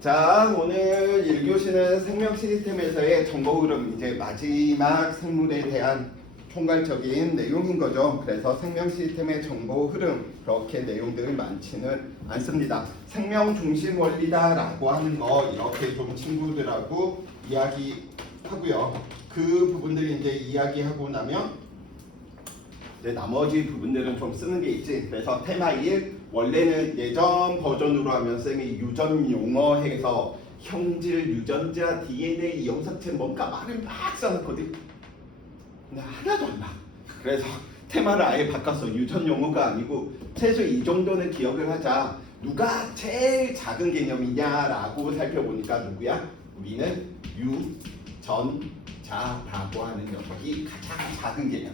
자, 오늘 1교시는 생명 시스템에서의 정보 흐름, 이제 마지막 생물에 대한 총괄적인 내용인 거죠. 그래서 생명 시스템의 정보 흐름, 그렇게 내용들을 많지는 않습니다. 생명 중심 원리다라고 하는 거 이렇게 좀 친구들하고 이야기하고요. 그 부분들이 이제 이야기하고 나면 이제 나머지 부분들은 좀 쓰는 게 있지. 그래서 테마 1, 원래는 예전 버전으로 하면 쌤이 유전 용어 해서 형질, 유전자, DNA, 영상체 뭔가 말을 막 써놓거든. 근데 하나도 안 나. 그래서 테마를 아예 바꿨어. 유전 용어가 아니고 최소 이 정도는 기억을 하자. 누가 제일 작은 개념이냐라고 살펴보니까 누구야? 우리는 유전자라고 하는 녀석이 가장 작은 개념.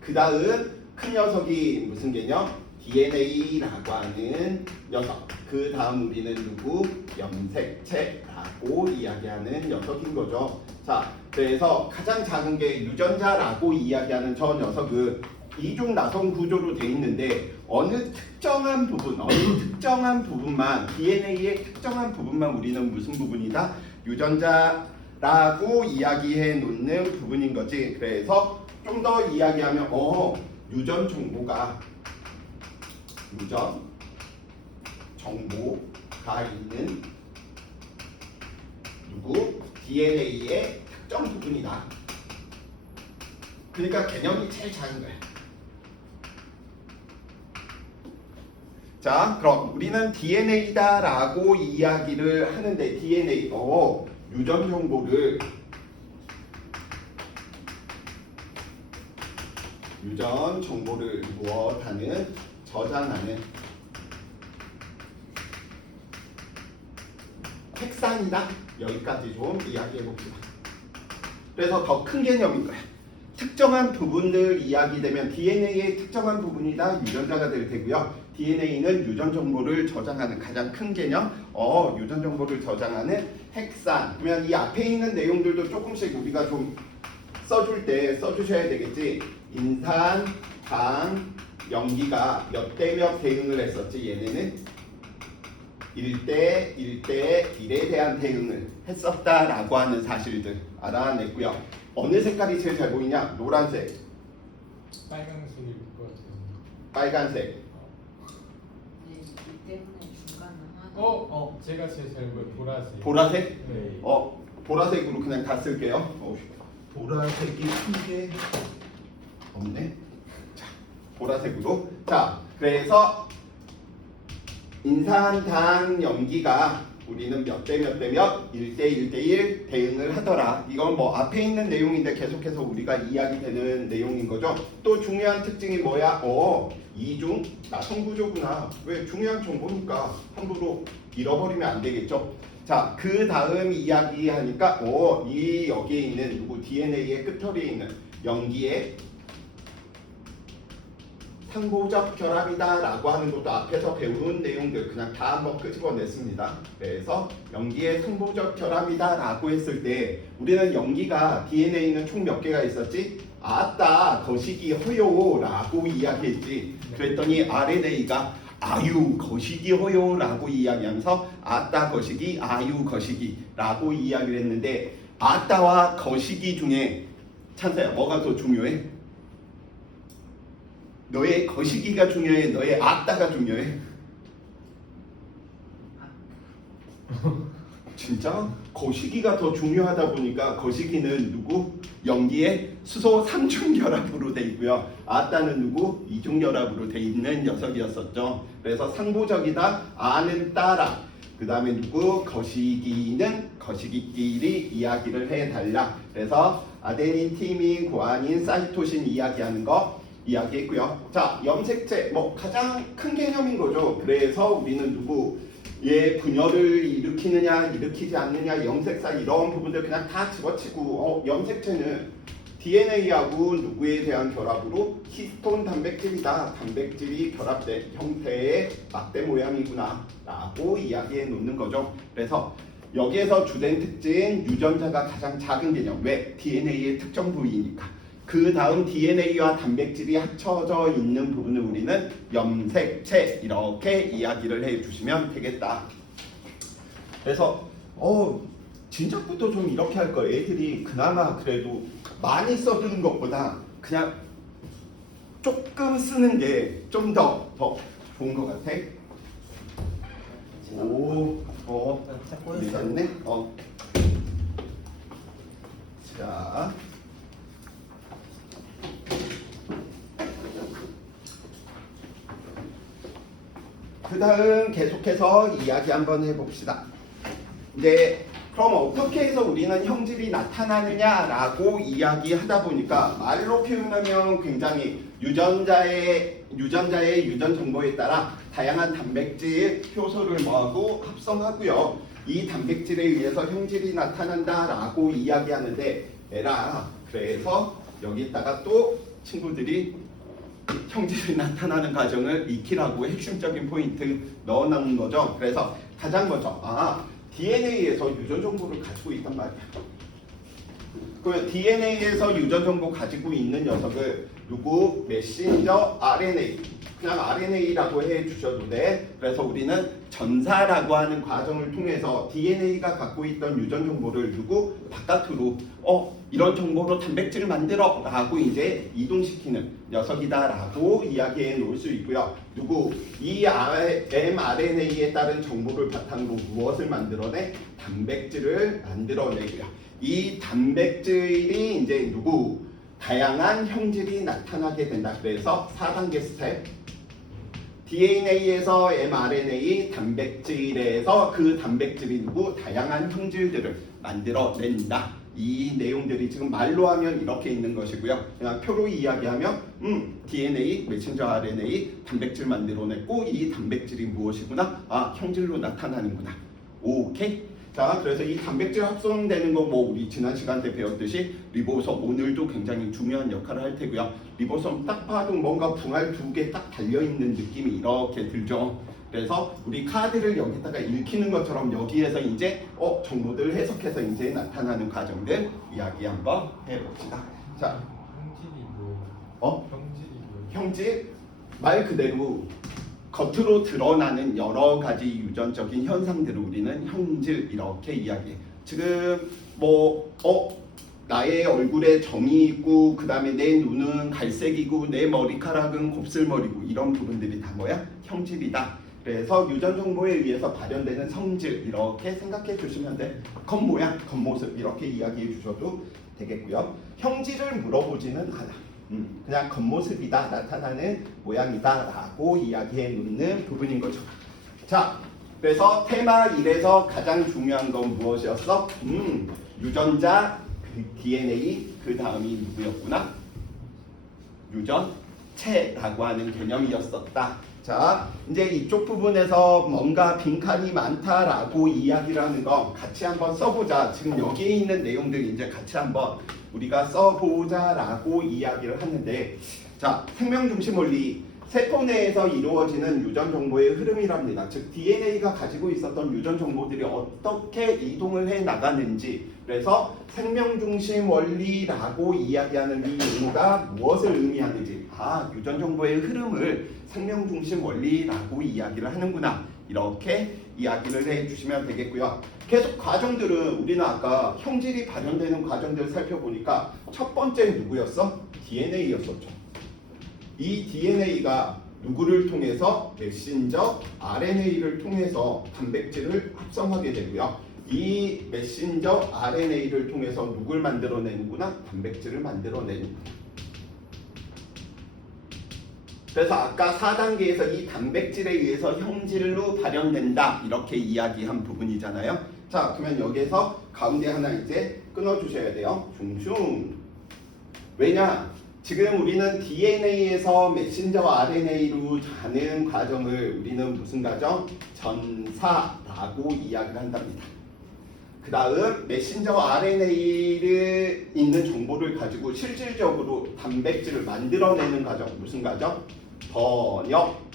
그 다음 큰 녀석이 무슨 개념? DNA라고 하는 녀석. 그 다음 우리는 누구? 염색체라고 이야기하는 녀석인 거죠. 자, 그래서 가장 작은 게 유전자라고 이야기하는 저 녀석은 이중 나선 구조로 돼 있는데 어느 특정한 부분만 DNA의 특정한 부분만 우리는 무슨 부분이다? 유전자라고 이야기해 놓는 부분인 거지. 그래서 좀 더 이야기하면 유전 정보가 있는 누구? DNA의 특정 부분이다. 그러니까 개념이 제일 작은 거야. 자, 그럼 우리는 DNA다라고 이야기를 하는데 DNA, 유전 정보를 무엇하는? 저장하는 핵산이다. 여기까지 좀 이야기해 봅시다. 그래서 더 큰 개념인 거야. 특정한 부분들 이야기되면 DNA의 특정한 부분이다. 유전자가 될 테고요. DNA는 유전 정보를 저장하는 가장 큰 개념. 유전 정보를 저장하는 핵산. 그러면 이 앞에 있는 내용들도 조금씩 우리가 좀 써줄 때 써주셔야 되겠지. 인산, 당, 염기가 몇 대 몇 대응을 했었지. 얘네는 1대 1에 대한 대응을 했었다라고 하는 사실들 알아냈고요. 어느 색깔이 제일 잘 보이냐? 노란색, 빨간색일 것 같아요. 빨간색. 이 때문에 중간은 하나. 제가 제일 잘 보여. 보라색. 보라색? 네. 보라색으로 그냥 다 쓸게요. 보라색이 큰 게 없네. 자, 보라색으로. 자, 그래서 인산, 당, 염기가 우리는 몇 대 몇 1대 1 대응을 하더라. 이건 뭐 앞에 있는 내용인데 계속해서 우리가 이야기되는 내용인 거죠. 또 중요한 특징이 뭐야? 이중 나선 구조구나. 왜? 중요한 정보니까 함부로 잃어버리면 안 되겠죠. 자, 그 다음 이야기하니까 여기에 있는 누구 DNA의 끝털이에 있는 염기의 상보적 결합이다 라고 하는 것도 앞에서 배운 내용들 그냥 다 한번 끄집어냈습니다. 그래서 염기의 상보적 결합이다 라고 했을 때 우리는 염기가 DNA는 총 몇 개가 있었지? 아따 거시기 허요 라고 이야기했지. 그랬더니 RNA가 아유 거시기 허요 라고 이야기하면서 아따 거시기 아유 거시기 라고 이야기를 했는데 아따와 거시기 중에 찬사야 뭐가 더 중요해? 너의 거시기가 중요해? 너의 아따가 중요해? 진짜? 거시기가 더 중요하다 보니까 거시기는 누구? 염기의 수소 3중 결합으로 돼 있고요. 아따는 누구? 2중 결합으로 돼 있는 녀석이었었죠. 그래서 상보적이다. 아는 따라. 그 다음에 누구? 거시기는 거시기끼리 이야기를 해달라. 그래서 아데닌, 티민, 구아닌, 사이토신 이야기하는 거 이야기했고요. 자, 염색체 가장 큰 개념인 거죠. 그래서 우리는 누구? 얘 분열을 일으키느냐 일으키지 않느냐 염색사 이런 부분들 그냥 다 집어치고 염색체는 DNA하고 누구에 대한 결합으로 히스톤 단백질이다. 단백질이 결합된 형태의 막대 모양이구나 라고 이야기해 놓는 거죠. 그래서 여기에서 주된 특징 유전자가 가장 작은 개념. 왜? DNA의 특정 부위니까. 그 다음 DNA와 단백질이 합쳐져 있는 부분을 우리는 염색체 이렇게 이야기를 해주시면 되겠다. 그래서 진작부터 좀 이렇게 할 거. 애들이 그나마 그래도 많이 써두는 것보다 그냥 조금 쓰는 게 좀 더 좋은 것 같아. 믿었네. 자. 그 다음 계속해서 이야기 한번 해봅시다. 이제 그럼 어떻게 해서 우리는 형질이 나타나느냐라고 이야기하다 보니까 말로 표현하면 굉장히 유전자의 유전 정보에 따라 다양한 단백질 효소를 뭐하고 합성하고요. 이 단백질에 의해서 형질이 나타난다라고 이야기하는데 그래서 여기다가 또 친구들이 형질이 나타나는 과정을 익히라고 핵심적인 포인트 넣어놓은 거죠. 그래서 가장 먼저 DNA에서 유전 정보를 가지고 있단 말이야. 그 DNA에서 유전 정보 가지고 있는 녀석을 누구 메신저 RNA 그냥 RNA라고 해주셔도 돼. 그래서 우리는 전사라고 하는 과정을 통해서 DNA가 갖고 있던 유전 정보를 누구 바깥으로 이런 정보로 단백질을 만들어 라고 이제 이동시키는 녀석이다라고 이야기해 놓을 수 있고요. 이 mRNA에 따른 정보를 바탕으로 무엇을 만들어내? 단백질을 만들어내고요. 이 단백질이 이제 다양한 형질이 나타나게 된다. 그래서 4단계 스텝 DNA에서 mRNA 단백질에서 그 단백질이 다양한 형질들을 만들어낸다. 이 내용들이 지금 말로 하면 이렇게 있는 것이고요. 그냥 표로 이야기하면 DNA, 메신저 RNA 단백질 만들어냈고 이 단백질이 무엇이구나? 형질로 나타나는구나. 오케이? 자, 그래서 이 단백질 합성되는 거 우리 지난 시간 때 배웠듯이 리보솜 오늘도 굉장히 중요한 역할을 할 테고요. 리보솜 딱 봐도 뭔가 분할 2개 딱 달려있는 느낌이 이렇게 들죠. 그래서 우리 카드를 여기다가 읽히는 것처럼 여기에서 이제 정보들 해석해서 이제 나타나는 과정들 이야기 한번 해봅시다. 자, 형질이 뭐예요? 형질이 뭐예요? 형질 말 그대로 겉으로 드러나는 여러 가지 유전적인 현상들을 우리는 형질 이렇게 이야기해. 지금 나의 얼굴에 점이 있고 그 다음에 내 눈은 갈색이고 내 머리카락은 곱슬머리고 이런 부분들이 다 뭐야? 형질이다. 그래서 유전 정보에 의해서 발현되는 성질 이렇게 생각해 주시면 돼. 겉모양, 겉모습 이렇게 이야기해 주셔도 되겠고요. 형질을 물어보지는 않아. 그냥 겉모습이다, 나타나는 모양이다 라고 이야기해 놓는 부분인 거죠. 자, 그래서 테마 1에서 가장 중요한 건 무엇이었어? 유전자, DNA, 그 다음이 누구였구나? 유전체라고 하는 개념이었었다. 자, 이제 이쪽 부분에서 뭔가 빈칸이 많다라고 이야기를 하는 거 같이 한번 써보자. 지금 여기에 있는 내용들 이제 같이 한번 우리가 써보자라고 이야기를 하는데, 자, 생명 중심 원리 세포 내에서 이루어지는 유전 정보의 흐름이랍니다. 즉 DNA가 가지고 있었던 유전 정보들이 어떻게 이동을 해 나가는지, 그래서 생명 중심 원리라고 이야기하는 이 용어가 무엇을 의미하는지, 유전 정보의 흐름을 생명 중심 원리라고 이야기를 하는구나, 이렇게 이야기를 해주시면 되겠고요. 계속 과정들은 우리는 아까 형질이 발현되는 과정들을 살펴보니까 첫 번째 누구였어? DNA였었죠. 이 DNA가 누구를 통해서? 메신저 RNA를 통해서 단백질을 합성하게 되고요. 이 메신저 RNA를 통해서 누굴 만들어내는구나? 단백질을 만들어내는. 그래서 아까 4단계에서 이 단백질에 의해서 형질로 발현된다 이렇게 이야기한 부분이잖아요. 자, 그러면 여기에서 가운데 하나 이제 끊어주셔야 돼요. 슝슝. 왜냐? 지금 우리는 DNA에서 메신저 RNA로 가는 과정을 우리는 무슨 과정? 전사라고 이야기를 한답니다. 그 다음 메신저 RNA를 있는 정보를 가지고 실질적으로 단백질을 만들어내는 과정, 무슨 과정? 번역.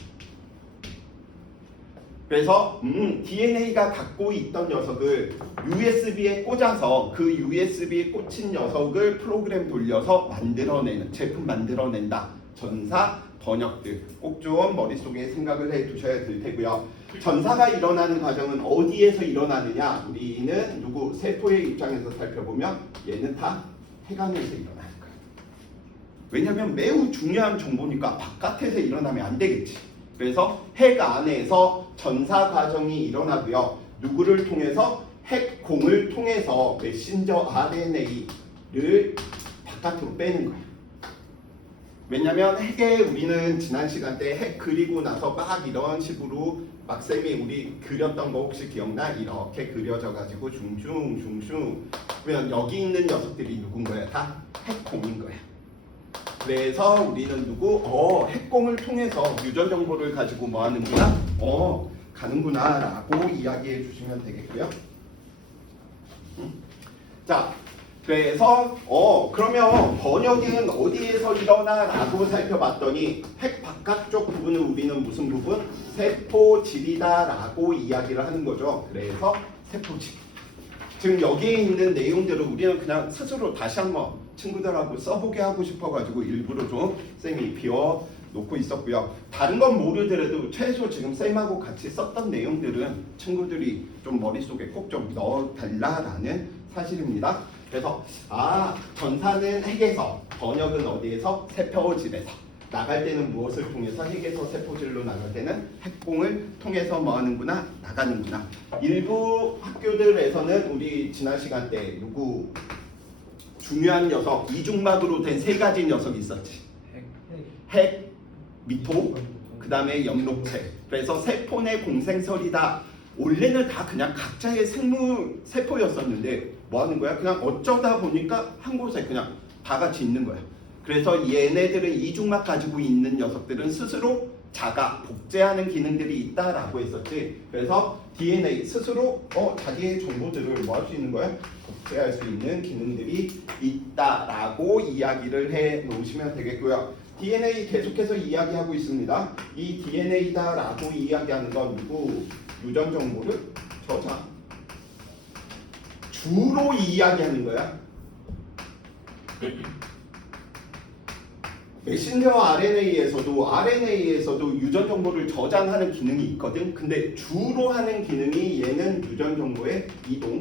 그래서 DNA가 갖고 있던 녀석을 USB에 꽂아서 그 USB에 꽂힌 녀석을 프로그램 돌려서 만들어내는, 제품 만들어낸다. 전사, 번역들 꼭 좀 머릿속에 생각을 해 두셔야 될 테고요. 전사가 일어나는 과정은 어디에서 일어나느냐? 우리는 누구 세포의 입장에서 살펴보면 얘는 다 핵 안에서 일어나는 거야. 왜냐하면 매우 중요한 정보니까 바깥에서 일어나면 안 되겠지. 그래서 핵 안에서 전사 과정이 일어나고요. 누구를 통해서? 핵공을 통해서 메신저 RNA를 바깥으로 빼는 거야. 왜냐면 핵에 우리는 지난 시간 때 핵 그리고 나서 막 이런 식으로 막 쌤이 우리 그렸던 거 혹시 기억나? 이렇게 그려져 가지고 슝슝슝슝 그러면 여기 있는 녀석들이 누군 거야? 다 핵공인 거야. 그래서 우리는 누구? 핵공을 통해서 유전 정보를 가지고 뭐 하는구나? 가는구나 라고 이야기해 주시면 되겠고요. 자, 그래서 그러면 번역은 어디에서 일어나? 라고 살펴봤더니 핵 바깥쪽 부분은 우리는 무슨 부분? 세포질이다 라고 이야기를 하는 거죠. 그래서 세포질. 지금 여기에 있는 내용들을 우리는 그냥 스스로 다시 한번 친구들하고 써보게 하고 싶어가지고 일부러 좀 쌤이 비워 놓고 있었고요. 다른 건 모르더라도 최소 지금 쌤하고 같이 썼던 내용들은 친구들이 좀 머릿속에 꼭 좀 넣어달라라는 사실입니다. 그래서 전사는 핵에서, 번역은 어디에서? 세포질에서. 나갈 때는 무엇을 통해서? 핵에서 세포질로 나갈 때는 핵공을 통해서 뭐 하는구나? 나가는구나. 일부 학교들에서는 우리 지난 시간 때 누구 중요한 녀석, 이중막으로 된 세 가지 녀석이 있었지. 핵, 미토, 그 다음에 엽록체. 그래서 세포 내 공생설이다. 원래는 다 그냥 각자의 생물 세포였었는데 뭐 하는 거야? 그냥 어쩌다 보니까 한 곳에 그냥 다 같이 있는 거야. 그래서 얘네들은 이중막 가지고 있는 녀석들은 스스로 자가 복제하는 기능들이 있다라고 했었지. 그래서 DNA 스스로 자기의 정보들을 뭐 할 수 있는 거야? 복제할 수 있는 기능들이 있다라고 이야기를 해 놓으시면 되겠고요. DNA 계속해서 이야기하고 있습니다. 이 DNA다라고 이야기하는 건 누구? 유전 정보를 저장. 주로 이야기하는 거야. 메신저 RNA에서도 유전 정보를 저장하는 기능이 있거든. 근데 주로 하는 기능이 얘는 유전 정보의 이동.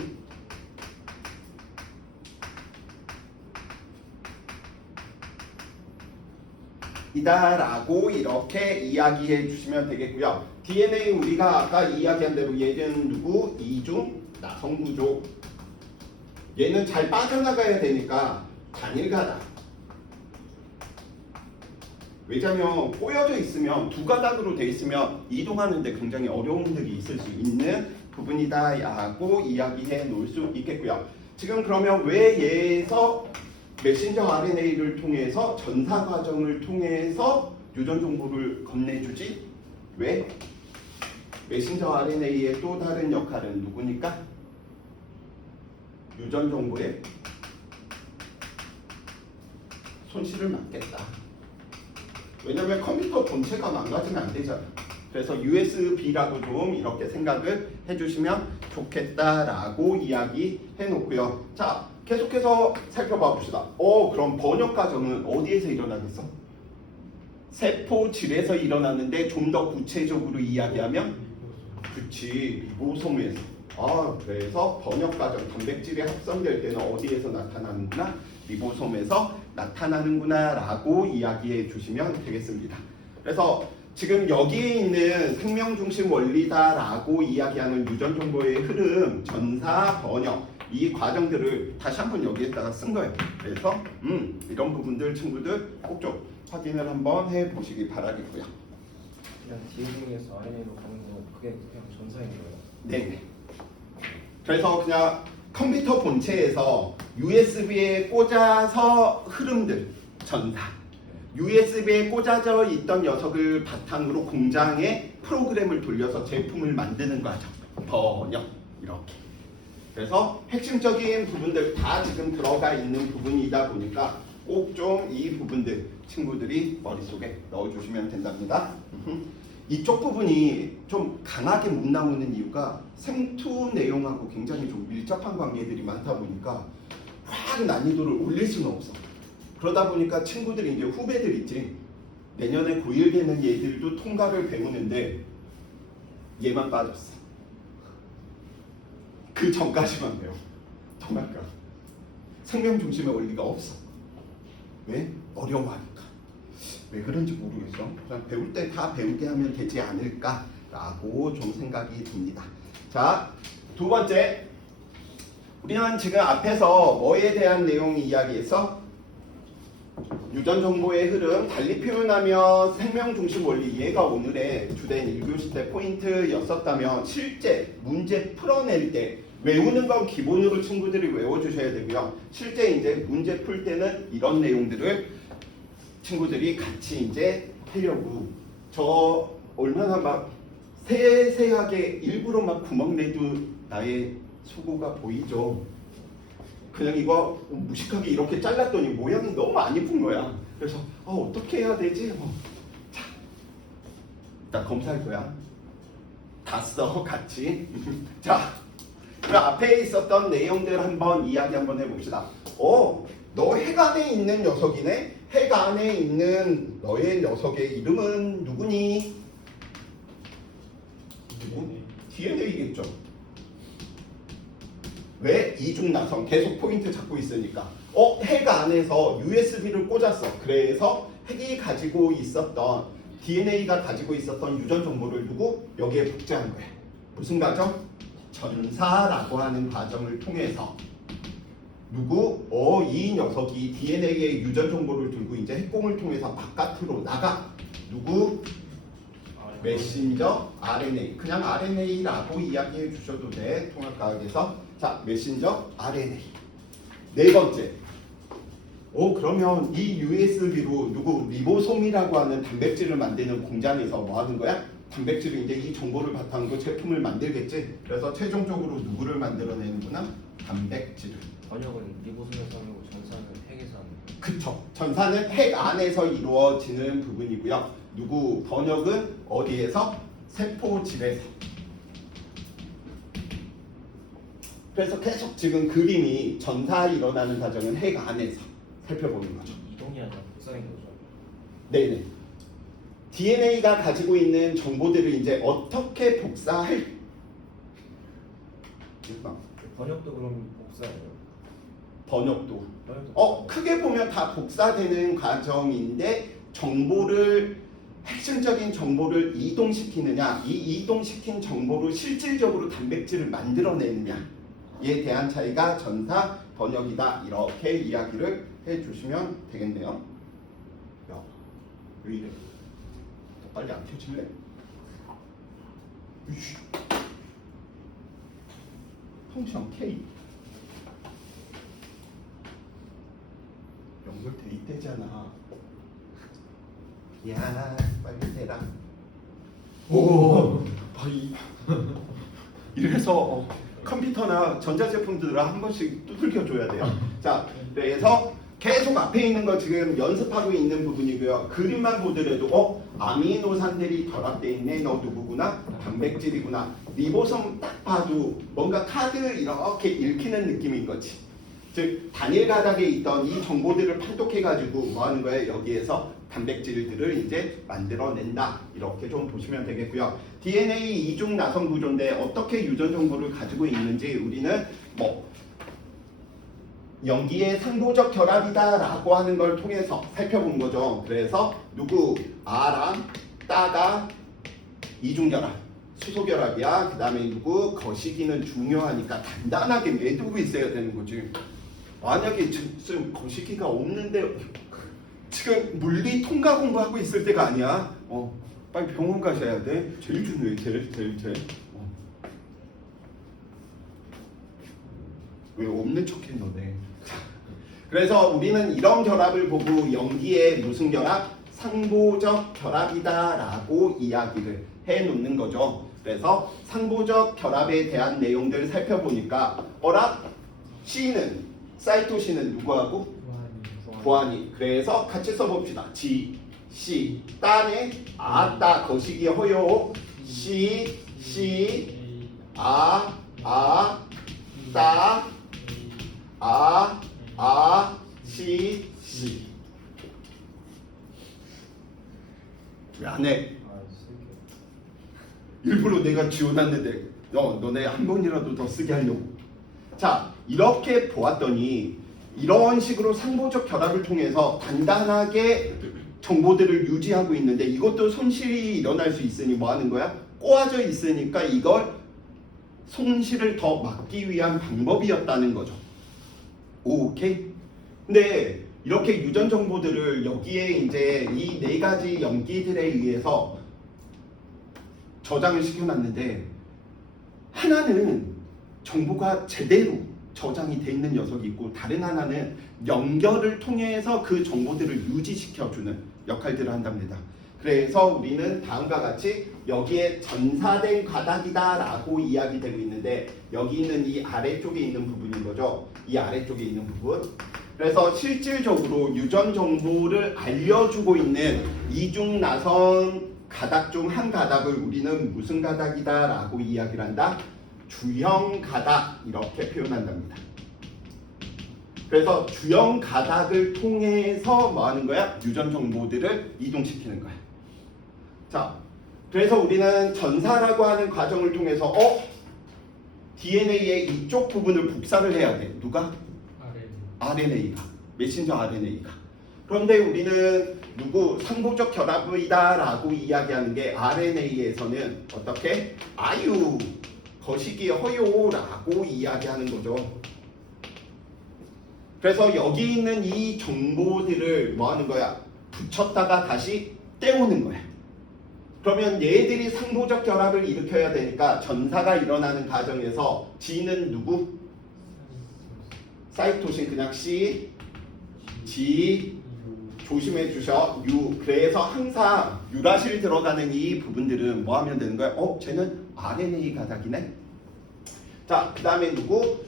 이다라고 이렇게 이야기해 주시면 되겠고요. DNA 우리가 아까 이야기한 대로 얘는 누구? 이중 나성구조. 얘는 잘 빠져나가야 되니까 단일가닥. 왜냐면 꼬여져 있으면 두 가닥으로 돼 있으면 이동하는데 굉장히 어려움들이 있을 수 있는 부분이다라고 이야기해 놓을 수 있겠고요. 지금 그러면 왜 얘에서 메신저 RNA를 통해서 전사 과정을 통해서 유전 정보를 건네주지? 왜? 메신저 RNA의 또 다른 역할은 누구니까? 유전 정보의 손실을 막겠다. 왜냐면 컴퓨터 본체가 망가지면 안 되잖아. 그래서 USB라고 좀 이렇게 생각을 해주시면 좋겠다라고 이야기해 놓고요. 자, 계속해서 살펴봐 봅시다. 그럼 번역 과정은 어디에서 일어나겠어? 세포질에서 일어나는데 좀 더 구체적으로 이야기하면 그치, 리보솜에서. 그래서 번역 과정, 단백질이 합성될 때는 어디에서 나타나는구나? 리보솜에서 나타나는구나 라고 이야기해 주시면 되겠습니다. 그래서 지금 여기에 있는 생명중심 원리다 라고 이야기하는 유전 정보의 흐름, 전사, 번역 이 과정들을 다시 한번 여기에다가 쓴 거예요. 그래서 이런 부분들 친구들 꼭 좀 확인을 한번 해보시기 바라겠고요. 그냥 DNA에서 RNA로 가는 거 그게 그냥 전사인 거예요? 네. 그래서 그냥 컴퓨터 본체에서 USB에 꽂아서 흐름들, 전사. USB에 꽂아져 있던 녀석을 바탕으로 공장에 프로그램을 돌려서 제품을 만드는 과정. 번역. 이렇게. 그래서 핵심적인 부분들 다 지금 들어가 있는 부분이다 보니까 꼭 좀 이 부분들 친구들이 머릿속에 넣어주시면 된답니다. 이쪽 부분이 좀 강하게 못 나오는 이유가 생투 내용하고 굉장히 좀 밀접한 관계들이 많다 보니까 확 난이도를 올릴 수는 없어. 그러다 보니까 친구들이 이제 후배들 있지. 내년에 고1 되는 얘들도 통과를 배우는데 얘만 빠졌어. 그 전까지만 배워. 통합과 생명 중심의 원리가 없어. 왜? 어려워하니까. 왜 그런지 모르겠어. 그냥 배울 때 다 배우게 하면 되지 않을까라고 좀 생각이 듭니다. 자, 두 번째. 우리는 지금 앞에서 뭐에 대한 내용 이야기해서 유전 정보의 흐름, 달리 표현하며 생명 중심 원리, 얘가 오늘의 주된 1교시 때 포인트였었다면 실제 문제 풀어낼 때 외우는 건 기본으로 친구들이 외워주셔야 되고요. 실제 이제 문제 풀 때는 이런 내용들을 친구들이 같이 이제 하려고. 저 얼마나 막 세세하게 일부러 막 구멍 내도 나의 수고가 보이죠. 그냥 이거 무식하게 이렇게 잘랐더니 모양이 너무 안 이쁜 거야. 그래서 어떻게 해야 되지? 자, 나 검사할 거야. 다 써 같이. 자, 그럼 앞에 있었던 내용들 한번 이야기 한번 해봅시다. 너 핵 안에 있는 녀석이네. 핵 안에 있는 너의 녀석의 이름은 누구니? 누구? DNA겠죠. 왜? 이중나선 계속 포인트 잡고 있으니까. 핵 안에서 USB를 꽂았어. 그래서 핵이 가지고 있었던 DNA가 가지고 있었던 유전 정보를 두고 여기에 복제한 거야. 무슨 과정? 전사라고 하는 과정을 통해서 이 녀석이 DNA의 유전 정보를 들고 이제 핵공을 통해서 바깥으로 나가. 메신저 RNA. 그냥 RNA라고 이야기해 주셔도 돼. 통합과학에서. 자, 메신저 RNA. 네 번째. 그러면 이 USB로 리보솜이라고 하는 단백질을 만드는 공장에서 뭐 하는 거야? 단백질을 이제 이 정보를 바탕으로 제품을 만들겠지. 그래서 최종적으로 누구를 만들어내는구나? 단백질을. 번역은 리보솜에서 하는 거고 전사는 핵에서 하는 거. 그쵸. 전사는 핵 안에서 이루어지는 부분이고요. 번역은 어디에서? 세포질에서. 그래서 계속 지금 그림이 전사 일어나는 과정은 핵 안에서 살펴보는 거죠. 이동이 아니라 복사인 거죠. 네네. DNA가 가지고 있는 정보들을 이제 어떻게 복사할? 번역도 그럼 복사예요. 번역도. 번역도 크게 보면 다 복사되는 과정인데 핵심적인 정보를 이동시키느냐, 이 이동시킨 정보로 실질적으로 단백질을 만들어내느냐에 대한 차이가 전사, 번역이다. 이렇게 이야기를 해주시면 되겠네요. 야, 왜 이래? 더 빨리 안 켜질래? 이씨. 펑션 K 연결돼 있대잖아. 야, 빨리 해라. 이래서 컴퓨터나 전자제품들을 한 번씩 두들겨 줘야 돼요. 자, 그래서 계속 앞에 있는 거 지금 연습하고 있는 부분이고요. 그림만 보더라도 아미노산들이 결합되어 있네. 너 누구구나? 단백질이구나. 리보솜 딱 봐도 뭔가 카드 이렇게 읽히는 느낌인 거지. 즉 단일 가닥에 있던 이 정보들을 판독해가지고 뭐 하는 거예요? 여기에서 단백질들을 이제 만들어낸다. 이렇게 좀 보시면 되겠고요. DNA 이중 나선 구조인데 어떻게 유전 정보를 가지고 있는지 우리는 염기의 상도적 결합이다라고 하는 걸 통해서 살펴본 거죠. 그래서 아랑 따가 이중결합, 수소결합이야. 그 다음에 거시기는 중요하니까 단단하게 매두고 있어야 되는 거지. 만약에 지금 거시기가 없는데 지금 물리 통과 공부하고 있을 때가 아니야. 빨리 병원 가셔야 돼. 제일 중요해. 제일. 왜 없는 척해 너네. 그래서 우리는 이런 결합을 보고 염기의 무슨 결합? 상보적 결합이다라고 이야기를 해놓는 거죠. 그래서 상보적 결합에 대한 내용들을 살펴보니까 C는 사이토신은 누구하고? 구한이. 그래서 같이 써봅시다. G, C, 따네 아따 거시기 허요 C, 따 C. 왜 안 해? 일부러 내가 지워놨는데 너네 한 번이라도 더 쓰게 하려고. 자, 이렇게 보았더니 이런 식으로 상보적 결합을 통해서 단단하게 정보들을 유지하고 있는데 이것도 손실이 일어날 수 있으니 뭐 하는 거야? 꼬아져 있으니까 이걸 손실을 더 막기 위한 방법이었다는 거죠. 오케이? 근데 이렇게 유전 정보들을 여기에 이제 이 네 가지 염기들에 의해서 저장을 시켜놨는데 하나는 정보가 제대로 저장이 돼 있는 녀석이 있고 다른 하나는 연결을 통해서 그 정보들을 유지시켜주는 역할들을 한답니다. 그래서 우리는 다음과 같이 여기에 전사된 가닥이다라고 이야기되고 있는데 여기 있는 이 아래쪽에 있는 부분인 거죠. 이 아래쪽에 있는 부분. 그래서 실질적으로 유전 정보를 알려주고 있는 이중 나선 가닥 중 한 가닥을 우리는 무슨 가닥이다라고 이야기를 한다? 주형 가닥 이렇게 표현한답니다. 그래서 주형 가닥을 통해서 뭐 하는 거야? 유전 정보들을 이동시키는 거야. 자, 그래서 우리는 전사라고 하는 과정을 통해서 DNA의 이쪽 부분을 복사를 해야 돼. 누가? RNA가. 메신저 RNA가. 그런데 우리는 상보적 결합이다라고 이야기하는 게 RNA에서는 어떻게? 아유, 거시기 허요라고 이야기하는 거죠. 그래서 여기 있는 이 정보들을 뭐 하는 거야? 붙였다가 다시 떼오는 거야. 그러면 얘들이 상보적 결합을 일으켜야 되니까 전사가 일어나는 과정에서 G는 누구? 사이토신 그냥 C, G 조심해 주셔. U. 그래서 항상 유라실 들어가는 이 부분들은 뭐 하면 되는 거야? 쟤는 RNA 가닥이네. 자, 그 다음에 누구?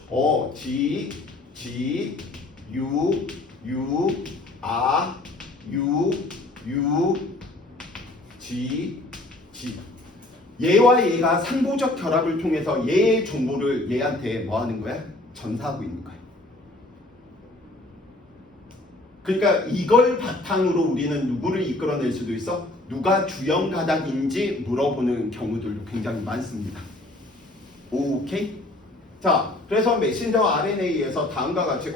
G, U, R, U, G. 얘와 얘가 상보적 결합을 통해서 얘의 정보를 얘한테 뭐 하는 거야? 전사하고 있는 거야. 그러니까 이걸 바탕으로 우리는 누구를 이끌어낼 수도 있어? 누가 주형 가닥인지 물어보는 경우들도 굉장히 많습니다. 오케이? 자, 그래서 메신저 RNA에서 다음과 같이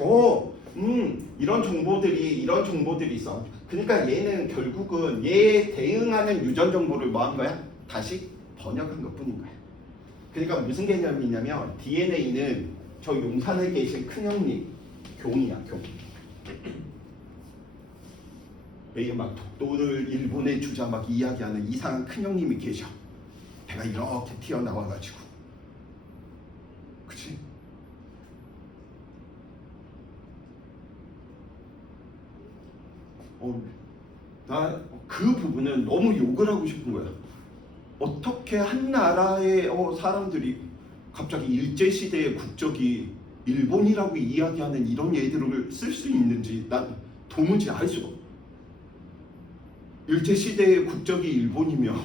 이런 정보들이 있어. 그러니까 얘는 결국은 얘에 대응하는 유전 정보를 뭐 한 거야? 다시 번역한 것뿐인 거야. 그러니까 무슨 개념이냐면 DNA는 저 용산에 계신 큰형님 경이야, 경. 매일 막 독도를 일본에 주자 막 이야기하는 이상한 큰형님이 계셔. 배가 이렇게 튀어나와가지고. 그치? 나 그 부분은 너무 욕을 하고 싶은 거야. 어떻게 한 나라의 사람들이 갑자기 일제시대의 국적이 일본이라고 이야기하는 이런 얘들을 쓸 수 있는지 난 도무지 알 수가 없어. 일제시대의 국적이 일본이면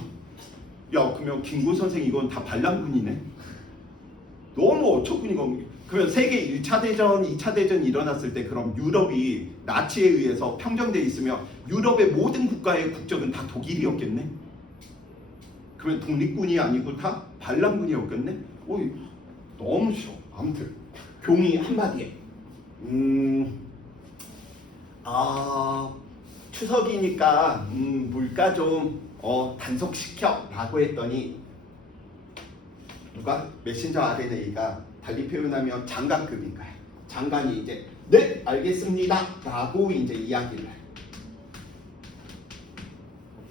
그러면 김구 선생 이건 다 반란군이네. 너무 어처구니가. 그러면 세계 1차 대전, 2차 대전 일어났을 때 그럼 유럽이 나치에 의해서 평정돼 있으면 유럽의 모든 국가의 국적은 다 독일이었겠네. 그러면 독립군이 아니고 다 반란군이었겠네. 너무 싫어. 아무튼 교미 한마디에 추석이니까 물가 좀 단속시켜 라고 했더니 누가? 메신저 RNA가 달리 표현하면 장관급인 거야. 장관이 이제 네 알겠습니다 라고 이제 이야기를 해.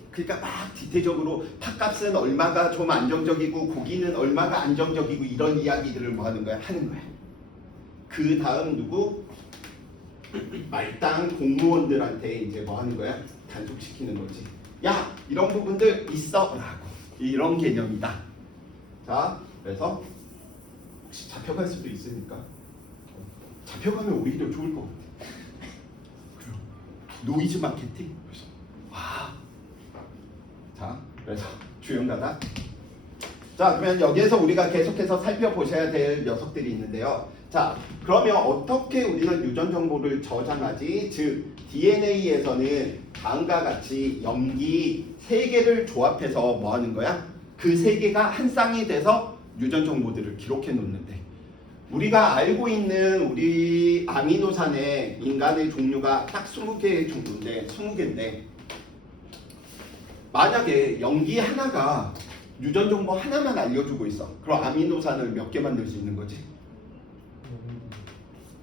그러니까 막 디테일적으로 팥값은 얼마가 좀 안정적이고 고기는 얼마가 안정적이고 이런 이야기들을 뭐 하는 거야? 하는 거야. 그 다음 누구? 말단 공무원들한테 이제 뭐 하는 거야? 단속시키는 거지. 야, 이런 부분들 있어 라고. 이런 개념이다. 자, 그래서 혹시 잡혀갈 수도 있으니까 잡혀가면 오히려 좋을 것 같아. 그럼 노이즈 마케팅. 그래서 자, 그래서 주형 가닥. 자, 그러면 여기에서 우리가 계속해서 살펴보셔야 될 녀석들이 있는데요. 자, 그러면 어떻게 우리는 유전 정보를 저장하지? 즉 DNA에서는 다음과 같이 염기 3개를 조합해서 뭐 하는 거야? 그 세 개가 한 쌍이 돼서 유전 정보들을 기록해 놓는데 우리가 알고 있는 우리 아미노산의 인간의 종류가 딱 20개의 정도인데 20개인데 만약에 염기 하나가 유전 정보 하나만 알려주고 있어. 그럼 아미노산을 몇 개 만들 수 있는 거지?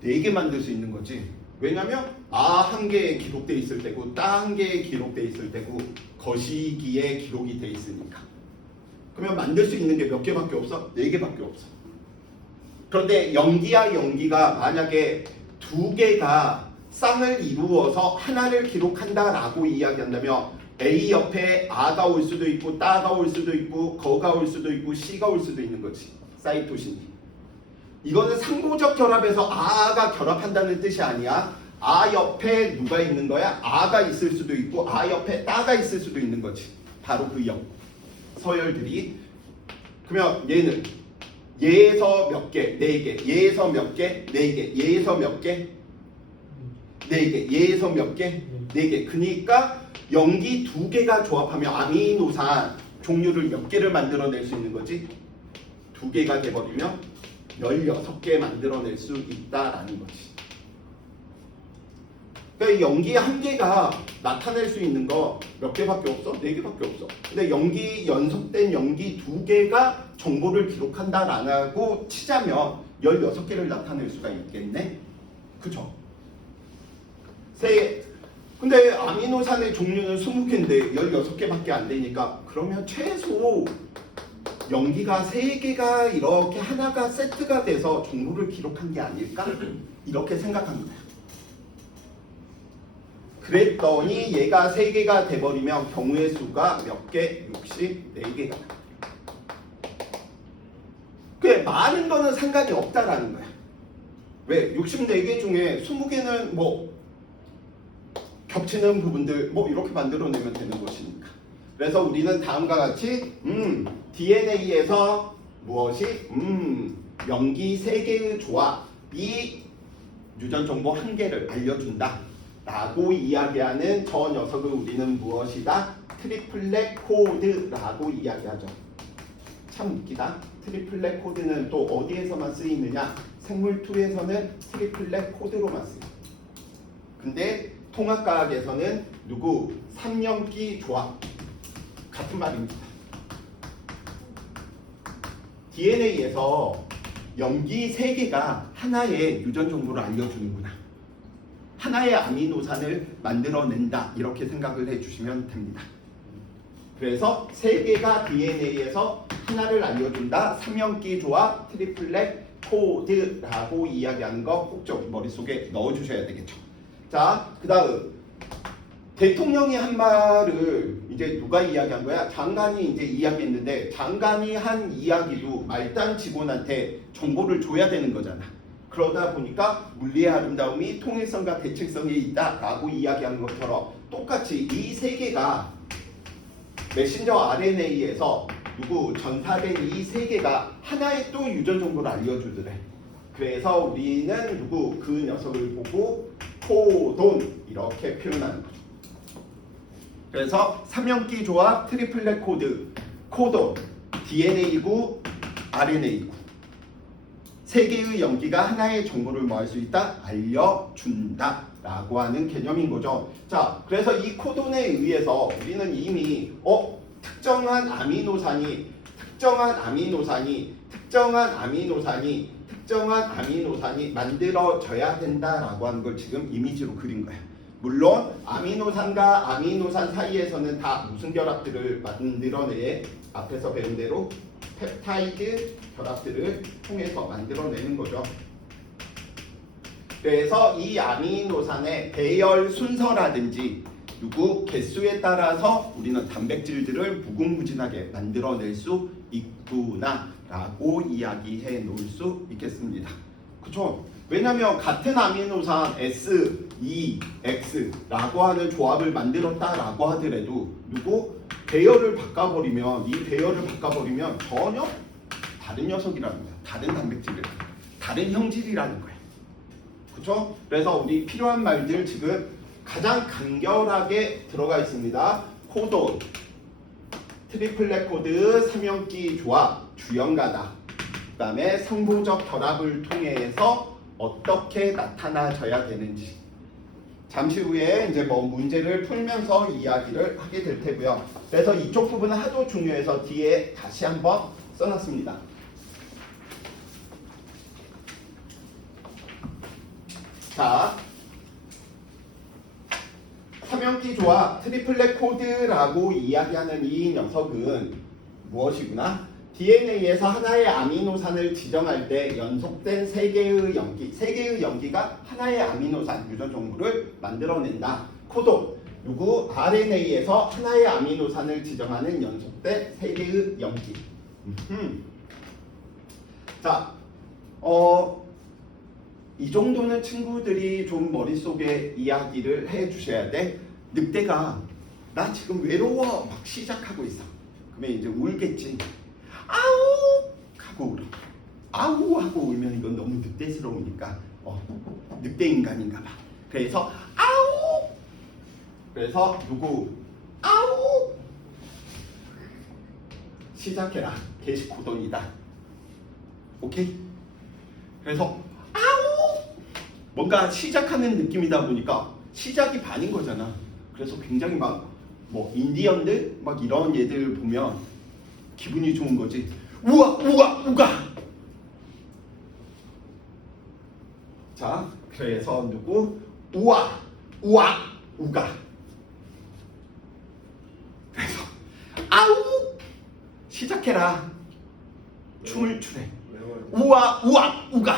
4개 만들 수 있는 거지. 왜냐면 아 한 개에 기록돼 있을 때고 따 한 개에 기록돼 있을 때고 거시기에 기록이 돼 있으니까. 그러면 만들 수 있는 게 몇 개밖에 없어? 4개밖에 없어. 그런데 염기와 염기가 만약에 2개가 쌍을 이루어서 하나를 기록한다라고 이야기한다면 A 옆에 아가 올 수도 있고 따가 올 수도 있고 거가 올 수도 있고 C가 올 수도 있는 거지. 사이토신이. 이거는 상호적 결합에서 아가 결합한다는 뜻이 아니야. 아 옆에 누가 있는 거야? 아가 있을 수도 있고 아 옆에 따가 있을 수도 있는 거지. 바로 그 서열들이. 그러면 얘는 얘에서 몇 개? 4개. 얘에서 몇 개? 4개. 얘에서 몇 개? 4개. 얘에서 몇 개? 4개. 그러니까 염기 2개가 조합하면 아미노산 종류를 몇 개를 만들어낼 수 있는 거지? 2개가 돼버리면 16개 만들어낼 수 있다라는 거지. 그러니까 염기 한 개가 나타낼 수 있는 거 몇 개밖에 없어? 4개밖에 없어. 근데 연속된 염기 2개가 정보를 기록한다라고 치자면 16개를 나타낼 수가 있겠네? 그쵸? 근데 아미노산의 종류는 20개인데 16개밖에 안 되니까 그러면 최소 염기가 3개가 이렇게 하나가 세트가 돼서 정보를 기록한 게 아닐까? 이렇게 생각한 거야. 그랬더니 얘가 3개가 돼버리면 경우의 수가 몇 개? 64개가. 그게 많은 거는 상관이 없다라는 거야. 왜? 64개 중에 20개는 뭐 겹치는 부분들 뭐 이렇게 만들어내면 되는 것이니까. 그래서 우리는 다음과 같이 DNA에서 무엇이 염기 3개의 조합이 유전 정보 1개를 알려준다 라고 이야기하는 저 녀석을 우리는 무엇이다? 트리플렛 코드라고 이야기하죠. 참 웃기다. 트리플렛 코드는 또 어디에서만 쓰이느냐? 생물2에서는 트리플렛 코드로만 쓰여. 근데 통합과학에서는 누구? 3염기 조합. 같은 말입니다. DNA에서 염기 3개가 하나의 유전 정보를 알려주는구나. 하나의 아미노산을 만들어낸다. 이렇게 생각을 해주시면 됩니다. 그래서 3개가 DNA에서 하나를 알려준다. 3염기 조합 트리플렛 코드라고 이야기하는 거 꼭 좀 머릿속에 넣어주셔야 되겠죠. 자, 그 다음 대통령이 한 말을 이제 누가 이야기한 거야? 장관이 이제 이야기했는데 장관이 한 이야기도 말단 직원한테 정보를 줘야 되는 거잖아. 그러다 보니까 물리의 아름다움이 통일성과 대칭성이 있다라고 이야기하는 것처럼 똑같이 이 3개가 메신저 RNA에서 전파된 이 3개가 하나의 또 유전 정보를 알려주더래. 그래서 우리는 그 녀석을 보고 코돈 이렇게 표현하는 거죠. 그래서 3염기 조합 트리플렛 코드 코돈 DNA구 RNA구 3개의 염기가 하나의 정보를 뭐 할 수 있다? 알려준다 라고 하는 개념인 거죠. 자, 그래서 이 코돈에 의해서 우리는 이미 특정한 아미노산이 만들어져야 된다라고 하는 걸 지금 이미지로 그린 거야. 물론 아미노산과 아미노산 사이에서는 다 무슨 결합들을 만들어내? 앞에서 배운 대로 펩타이드 결합들을 통해서 만들어내는 거죠. 그래서 이 아미노산의 배열 순서라든지 개수에 따라서 우리는 단백질들을 무궁무진하게 만들어낼 수 있구나라고 이야기해 놓을 수 있겠습니다. 그렇죠? 왜냐하면 같은 아미노산 S, E, X라고 하는 조합을 만들었다라고 하더라도 배열을 바꿔버리면 전혀 다른 녀석이라는 거야. 다른 단백질이라는 거야. 다른 형질이라는 거야. 그렇죠? 그래서 우리 필요한 말들 지금 가장 간결하게 들어가 있습니다. 코돈, 트리플렛 코드, 삼형기 조합, 주연가다. 그 다음에 상보적 결합을 통해서 어떻게 나타나져야 되는지. 잠시 후에 이제 뭐 문제를 풀면서 이야기를 하게 될 테고요. 그래서 이쪽 부분은 하도 중요해서 뒤에 다시 한번 써놨습니다. 자, 삼형기 조합, 트리플렛 코드라고 이야기하는 이 녀석은 무엇이구나? DNA에서 하나의 아미노산을 지정할 때 연속된 세 개의 염기가 하나의 아미노산 유전 정보를 만들어낸다. 코돈, 누구? RNA에서 하나의 아미노산을 지정하는 연속된 세 개의 염기. 자, 이 정도는 친구들이 좀 머릿속에 이야기를 해 주셔야 돼. 늑대가 나 지금 외로워 막 시작하고 있어. 그러면 이제 울겠지. 아우 하고 울어. 아우 하고 울면 이건 너무 늑대스러우니까 늑대 인간인가 봐. 그래서 아우. 그래서 누구? 아우. 시작해라. 게시코돈이다. 오케이? 그래서 아우. 뭔가 시작하는 느낌이다 보니까 시작이 반인 거잖아. 그래서 굉장히 막 뭐 인디언들 막 이런 얘들 보면 기분이 좋은 거지. 우와 우와 우가. 자, 그래서 누구? 우와 우와 우가. 그래서 아우 시작해라. 춤을 추래. 우와 우와 우가.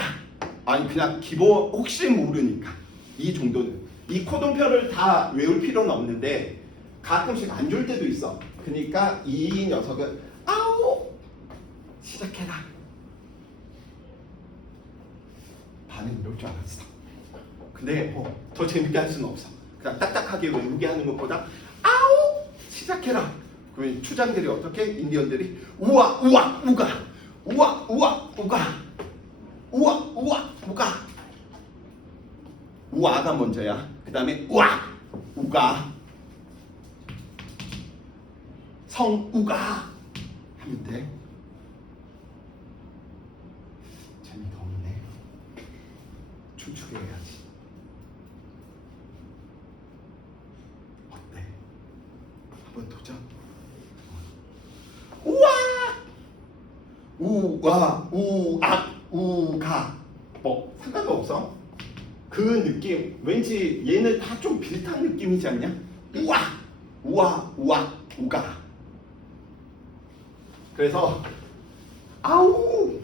아니 그냥 기본 혹시 모르니까 이 정도는 이 코돈표를 다 외울 필요는 없는데 가끔씩 안 줄 때도 있어. 그러니까 이 녀석은 아우 시작해라. 반응 이럴 줄 알았어. 근데 더 재밌게 할 수는 없어. 그냥 딱딱하게 외우게 하는 것보다 아우 시작해라. 그러면 추장들이 어떻게? 인디언들이 우와 우와 우가 우와 우와 우가 우와 우와 우가. 우아가 먼저야. 그 다음에 우와 우가 성우가 하면 돼. 재미가 없네. 춤추게 해야지. 어때? 한번 도전. 우와 우와 우악 우가 뭐 상관도 없어. 그 느낌 왠지 얘는 다 좀 비슷한 느낌이지 않냐? 우와 우와 우와 우가. 그래서 아우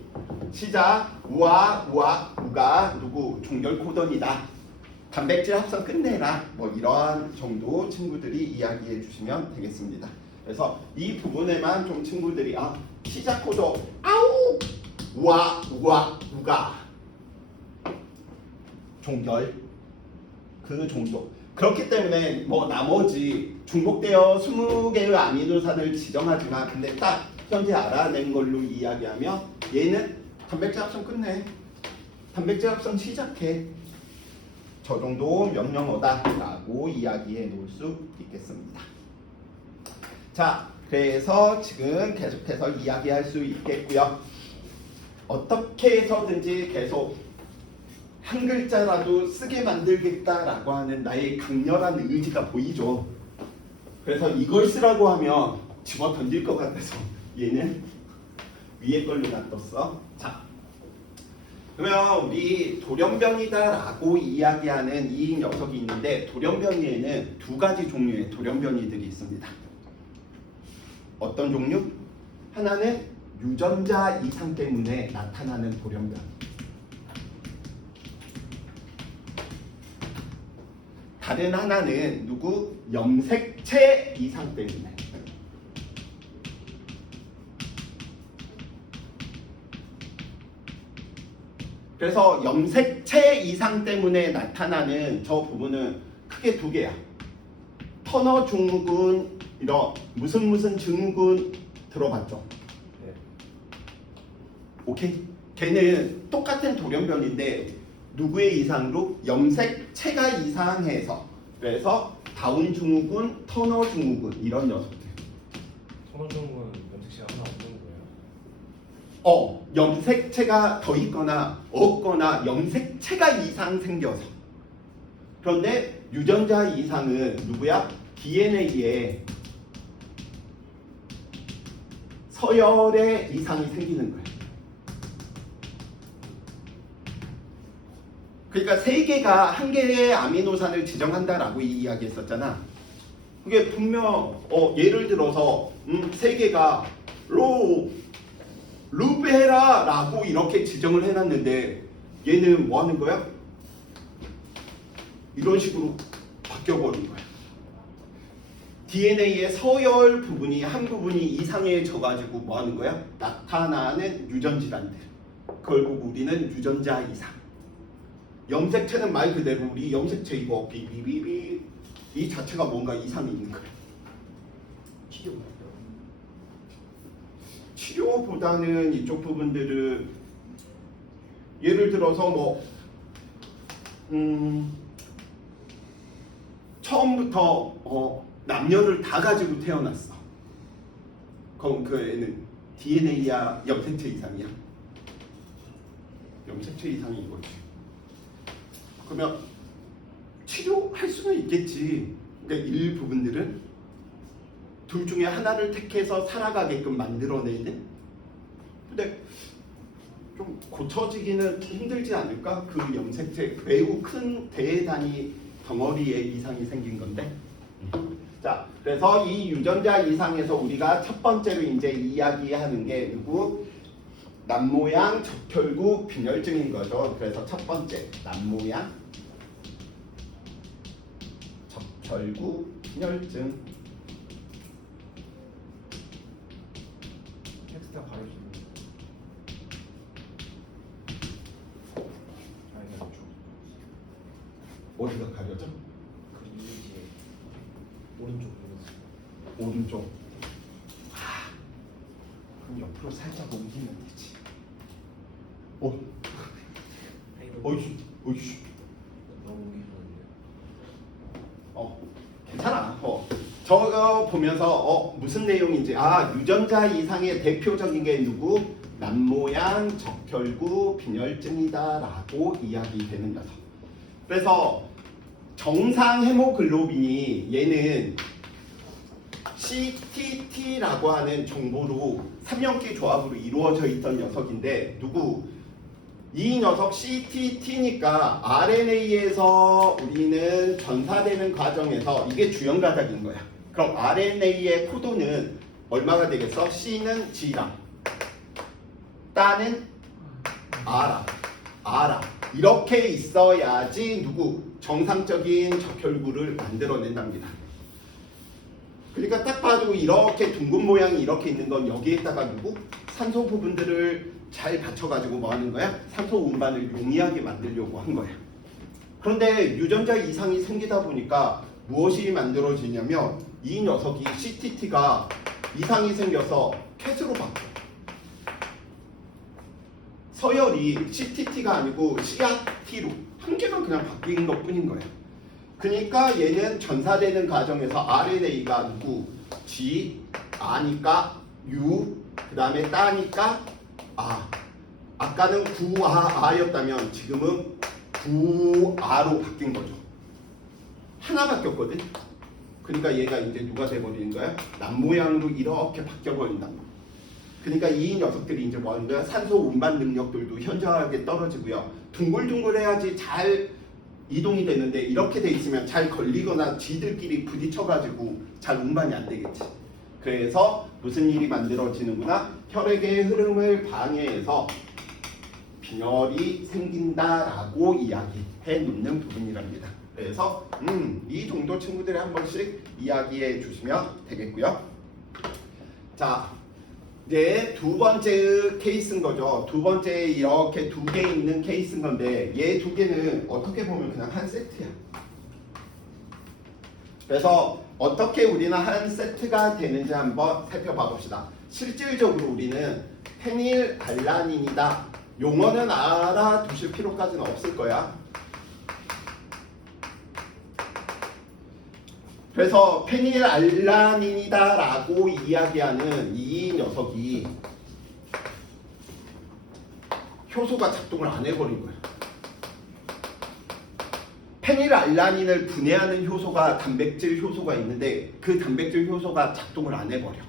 시작. 우와 우와 우가 누구? 종결 코돈이다. 단백질 합성 끝내라. 뭐 이런 정도 친구들이 이야기해 주시면 되겠습니다. 그래서 이 부분에만 좀 친구들이 시작 코드 아우 우와 우와 우가 종결 그 정도. 그렇기 때문에 뭐 나머지 중복되어 20개의 아미노산을 지정하지만 근데 딱 현재 알아낸 걸로 이야기하면 얘는 단백질 합성 끝내. 단백질 합성 시작해. 저 정도 명령어다라고 이야기해 놓을 수 있겠습니다. 자, 그래서 지금 계속해서 이야기할 수 있겠고요. 어떻게 해서든지 계속 한 글자라도 쓰게 만들겠다라고 하는 나의 강렬한 의지가 보이죠. 그래서 이걸 쓰라고 하면 집어 던질 것 같아서 얘는 위에 걸로 놔뒀어. 자, 그러면 우리 돌연변이다라고 이야기하는 이 녀석이 있는데 돌연변이에는 두 가지 종류의 돌연변이들이 있습니다. 어떤 종류? 하나는 유전자 이상 때문에 나타나는 돌연변이. 다른 하나는 누구? 염색체 이상 때문에. 그래서 염색체 이상 때문에 나타나는 저 부분은 크게 두 개야. 터너 증후군, 이런 무슨 증후군 들어봤죠? 네. 오케이? 걔는 똑같은 돌연변인데 누구의 이상으로? 염색체가 이상해서. 그래서 다운 증후군, 터너 증후군 이런 녀석들. 선호적인 건 염색체가 하나 없는 거예요? 염색체가 더 있거나 없거나 염색체가 이상 생겨서. 그런데 유전자 이상은 누구야? DNA에 서열의 이상이 생기는 거야. 그러니까 세 개가 한 개의 아미노산을 지정한다라고 이야기했었잖아. 그게 분명 예를 들어서 세 개가 루베라라고 이렇게 지정을 해놨는데 얘는 뭐 하는 거야? 이런 식으로 바뀌어버린 거야. DNA의 서열 부분이 한 부분이 이상해져가지고 뭐 하는 거야? 나타나는 유전질환들. 결국 우리는 유전자 이상. 염색체는 말 그대로 우리 염색체 이거 비비비비 이 자체가 뭔가 이상이 있는 거야. 치료보다는 이쪽 부분들은 예를 들어서 뭐 처음부터 남녀를 다 가지고 태어났어. 그럼 그 애는 DNA야 염색체 이상이야? 염색체 이상이 이거지. 그러면 치료할 수는 있겠지. 그러니까 일부분들은 둘 중에 하나를 택해서 살아가게끔 만들어내는. 근데 좀 고쳐지기는 힘들지 않을까? 그 염색체 매우 큰 대단히 덩어리에 이상이 생긴 건데. 자, 그래서 이 유전자 이상에서 우리가 첫 번째로 이제 이야기하는 게 누구? 남모양 적혈구 빈혈증인 거죠. 그래서 첫 번째 남모양 적혈구 빈혈증. 텍스트가 가려지는 아니 나 어디가 가려져? 그 이미지에 오른쪽 부분 오른쪽. 그럼 옆으로 살짝 옮기면 되지. 어이씨. 너무 힘든데요. 괜찮아. 저거 보면서 무슨 내용인지 유전자 이상의 대표적인 게 누구? 남모양 적혈구 빈혈증이다라고 이야기되는 녀석. 그래서 정상 헤모글로빈이 얘는 CTT라고 하는 정보로 3연기 조합으로 이루어져 있던 녀석인데 누구? 이 녀석 CTT니까 RNA에서 우리는 전사되는 과정에서 이게 주연 가닥인 거야. 그럼 RNA의 코드는 얼마가 되겠어? C는 G랑 따는 R랑 이렇게 있어야지 누구? 정상적인 적혈구를 만들어낸답니다. 그러니까 딱 봐도 이렇게 둥근 모양이 이렇게 있는 건 여기에다가 누구? 산소 부분들을 잘 받쳐가지고 뭐 하는 거야? 산소 운반을 용이하게 만들려고 한 거야. 그런데 유전자 이상이 생기다 보니까 무엇이 만들어지냐면 이 녀석이 CTT가 이상이 생겨서 캣으로 바뀌어. 서열이 CTT가 아니고 CRT로 한 개만 그냥 바뀐 것 뿐인 거야. 그러니까 얘는 전사되는 과정에서 RNA가 누구? G, R니까 U, 그 다음에 따니까 아까는 9R였다면 지금은 9R로 바뀐 거죠. 하나 바뀌었거든. 그러니까 얘가 이제 누가 돼버리는 거야? 남모양으로 이렇게 바뀌어버린다. 그러니까 이 녀석들이 이제 뭐 하는 거야? 산소 운반 능력들도 현저하게 떨어지고요. 둥글둥글해야지 잘 이동이 되는데 이렇게 돼 있으면 잘 걸리거나 지들끼리 부딪혀가지고 잘 운반이 안 되겠지. 그래서 무슨 일이 만들어지는구나? 혈액의 흐름을 방해해서 빈혈이 생긴다라고 이야기해 놓는 부분이랍니다. 그래서 이 정도 친구들이 한 번씩 이야기해 주시면 되겠고요. 자, 이제 두 번째 케이스인 거죠. 두 번째 이렇게 두 개 있는 케이스인 건데 얘 두 개는 어떻게 보면 그냥 한 세트야. 그래서 어떻게 우리는 한 세트가 되는지 한번 살펴봐 봅시다. 실질적으로 우리는 페닐알라닌이다. 용어는 알아두실 필요까지는 없을 거야. 그래서 페닐알라닌이다라고 이야기하는 이 녀석이 효소가 작동을 안 해버린 거예요. 페닐알라닌을 분해하는 효소가 단백질 효소가 있는데 그 단백질 효소가 작동을 안 해버려.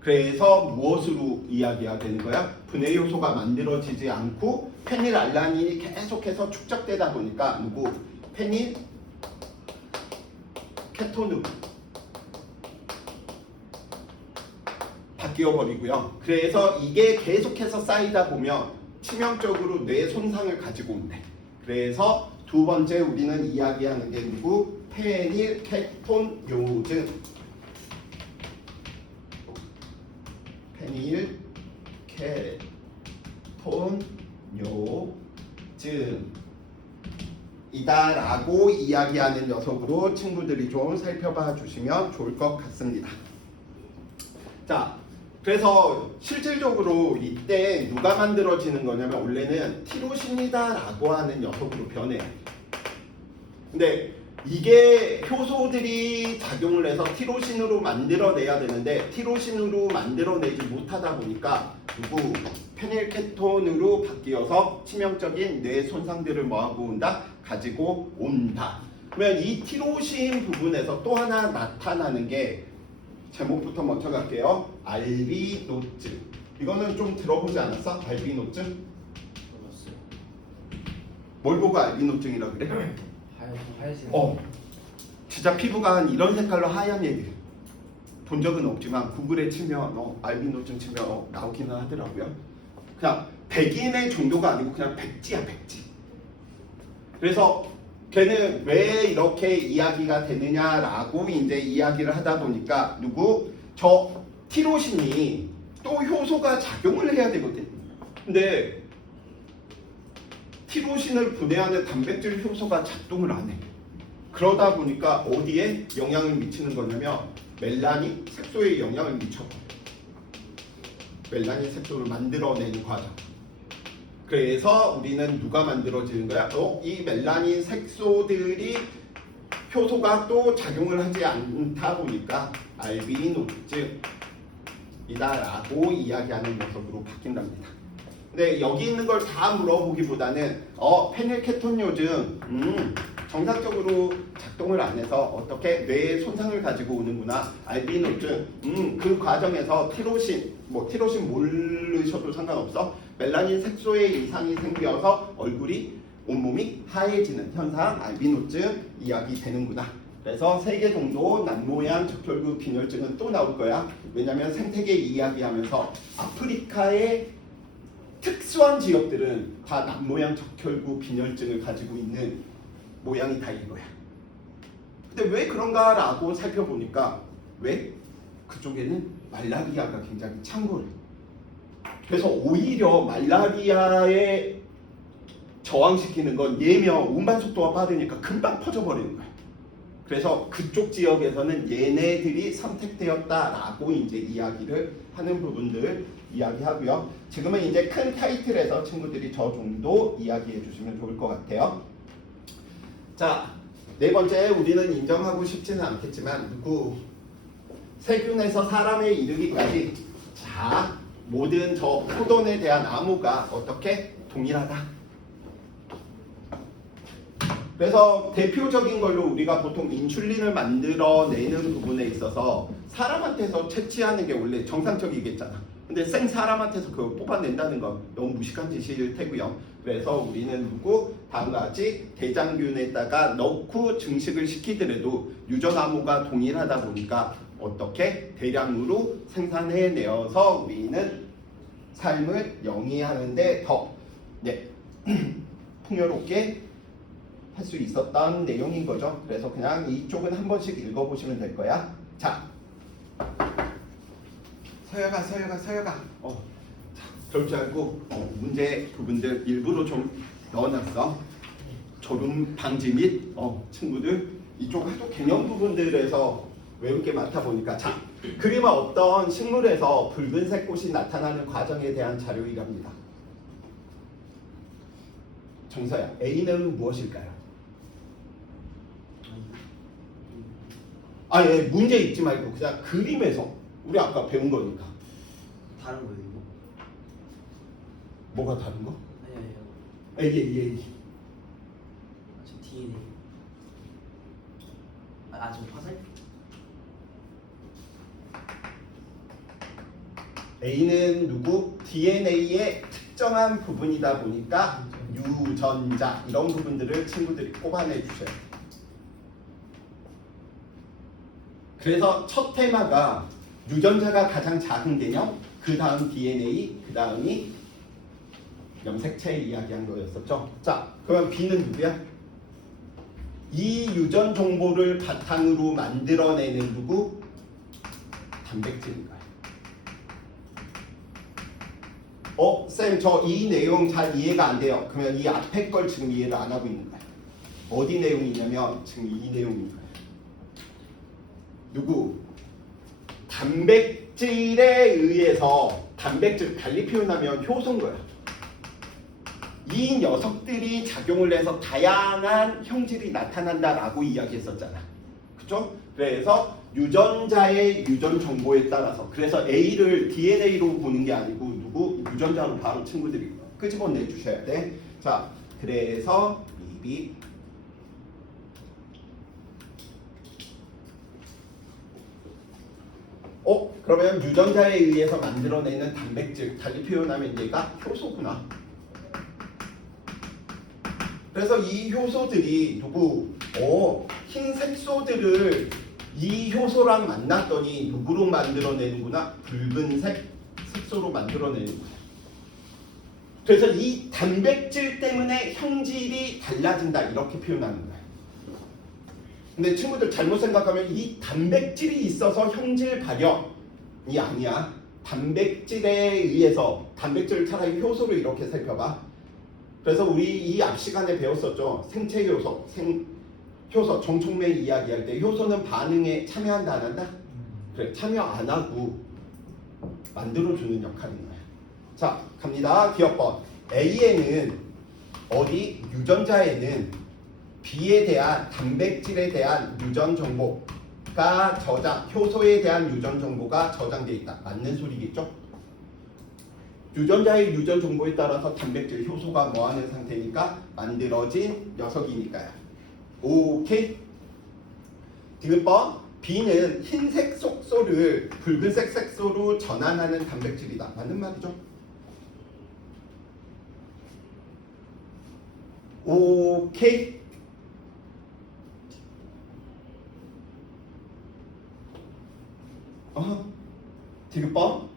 그래서 무엇으로 이야기가 되는 거야? 분해 효소가 만들어지지 않고 페닐알라닌이 계속해서 축적되다 보니까 누구? 페닐 케톤으로 바뀌어 버리고요. 그래서 이게 계속해서 쌓이다 보면 치명적으로 뇌 손상을 가지고 온대. 그래서 두 번째 우리는 이야기하는 게 누구? 페닐 케톤 요즘. 페닐 케톤 요즘 이다라고 이야기하는 녀석으로 친구들이 좀 살펴봐 주시면 좋을 것 같습니다. 자, 그래서 실질적으로 이때 누가 만들어지는 거냐면 원래는 티로신이다라고 하는 녀석으로 변해요. 근데 이게 효소들이 작용을 해서 티로신으로 만들어내야 되는데 티로신으로 만들어내지 못하다 보니까 누구 페닐케톤으로 바뀌어서 치명적인 뇌 손상들을 뭐하고 온다? 가지고 온다. 그러면 이 티로신 부분에서 또 하나 나타나는 게 제목부터 먼저 갈게요. 알비노증. 이거는 좀 들어보지 않았어? 알비노증? 몰랐어요. 뭘 보고 알비노증이라 그래? 하얀색. 진짜 피부가 한 이런 색깔로 하얀 애들 본 적은 없지만 구글에 치면 알비노증 치면 나오기는 하더라고요. 그냥 백인의 정도가 아니고 그냥 백지야 백지. 그래서 걔는 왜 이렇게 이야기가 되느냐라고 이제 이야기를 하다 보니까 누구? 저 티로신이 또 효소가 작용을 해야 되거든. 근데 티로신을 분해하는 단백질 효소가 작동을 안 해. 그러다 보니까 어디에 영향을 미치는 거냐면 멜라닌 색소에 영향을 미쳐. 멜라닌 색소를 만들어내는 과정. 그래서 우리는 누가 만들어지는 거야? 이 멜라닌 색소들이 효소가 또 작용을 하지 않다 보니까 알비노증이다라고 이야기하는 녀석으로 바뀐답니다. 근데 여기 있는 걸 다 물어보기보다는 페닐케톤 요즘 정상적으로 작동을 안 해서 어떻게 뇌에 손상을 가지고 오는구나. 알비노증 그 과정에서 티로신 모르셔도 상관없어. 멜라닌 색소에 이상이 생겨서 얼굴이 온몸이 하얘지는 현상 알비노증 이야기 되는구나. 그래서 3개 정도 난모양 적혈구 빈혈증은 또 나올 거야. 왜냐면 생태계 이야기하면서 아프리카의 특수한 지역들은 다 남모양 적혈구 빈혈증을 가지고 있는 모양이 다 이거야. 근데 왜 그런가라고 살펴보니까 왜? 그쪽에는 말라리아가 굉장히 창궐해. 그래서 오히려 말라리아에 저항시키는 건 얘면 운반 속도가 빠르니까 금방 퍼져버리는 거야. 그래서 그쪽 지역에서는 얘네들이 선택되었다라고 이제 이야기를 하는 부분들 이야기하고요. 지금은 이제 큰 타이틀에서 친구들이 저 정도 이야기해 주시면 좋을 것 같아요. 자, 네 번째 우리는 인정하고 싶지는 않겠지만 누구 세균에서 사람에 이르기까지 자 모든 저 포돈에 대한 암호가 어떻게 동일하다. 그래서 대표적인 걸로 우리가 보통 인슐린을 만들어내는 부분에 있어서 사람한테서 채취하는 게 원래 정상적이겠잖아. 근데 생 사람한테서 그걸 뽑아낸다는 건 너무 무식한 짓일 테고요. 그래서 우리는 누구? 다음과 같이 대장균에다가 넣고 증식을 시키더라도 유전암호가 동일하다 보니까 어떻게 대량으로 생산해내어서 우리는 삶을 영위하는데 더 풍요롭게 할 수 있었던 내용인 거죠. 그래서 그냥 이쪽은 한 번씩 읽어보시면 될 거야. 자, 서여가. 자, 그럴 줄 알고 문제 부분들 일부러 좀 넣어놨어. 졸음 방지 및 친구들 이쪽 하도 개념 부분들에서 외울 게 많다 보니까 자, 그림은 어떤 식물에서 붉은색 꽃이 나타나는 과정에 대한 자료이랍니다. 정서야, A는 무엇일까요? 아예 문제 읽지 말고 그냥 그림에서 우리 아까 배운 거니까. 다른 거예요 이거? 뭐가 다른 거? 아니 아니요. 예. 저 DNA. 저 화살? A는 누구? DNA의 특정한 부분이다 보니까 유전자 이런 부분들을 친구들이 꼽아내 주셔야 돼요. 그래서 첫 테마가 유전자가 가장 작은 개념, 그 다음 DNA, 그 다음이 염색체 이야기한 거였었죠. 자, 그럼 B는 누구야? 이 유전 정보를 바탕으로 만들어내는 누구? 단백질인 거야. 쌤, 저 이 내용 잘 이해가 안 돼요. 그러면 이 앞에 걸 지금 이해를 안 하고 있는 거야. 어디 내용이냐면 지금 이 내용인 거야. 누구? 단백질에 의해서 단백질 달리 표현하면 효소인 거야. 이 녀석들이 작용을 해서 다양한 형질이 나타난다라고 이야기했었잖아. 그죠? 그래서 유전자의 유전 정보에 따라서 그래서 A를 DNA로 보는 게 아니고 누구? 유전자로 바로 친구들이 끄집어내 주셔야 돼. 자, 그래서 이 그러면 유전자에 의해서 만들어내는 단백질, 달리 표현하면 얘가 효소구나. 그래서 이 효소들이 누구? 흰 색소들을 이 효소랑 만났더니 누구로 만들어내는구나? 붉은색 색소로 만들어내는구나. 그래서 이 단백질 때문에 형질이 달라진다 이렇게 표현하는 거야. 근데 친구들 잘못 생각하면 이 단백질이 있어서 형질 발현이 아니야. 단백질에 의해서 단백질 차라리 효소를 이렇게 살펴봐. 그래서 우리 이 앞 시간에 배웠었죠. 생체 효소, 효소 정촉매 이야기할 때 효소는 반응에 참여한다 안 한다? 그래, 참여 안 하고 만들어주는 역할인 거야. 자, 갑니다. 기억번 A에는 어디? 유전자에는 B에 대한 단백질에 대한 유전 정보가 효소에 대한 유전 정보가 저장되어 있다. 맞는 소리겠죠? 유전자의 유전 정보에 따라서 단백질 효소가 뭐하는 상태니까 만들어진 녀석이니까요. 오케이? 디귿번 B는 흰색 색소를 붉은색 색소로 전환하는 단백질이다. 맞는 말이죠? 오케이? 디귿번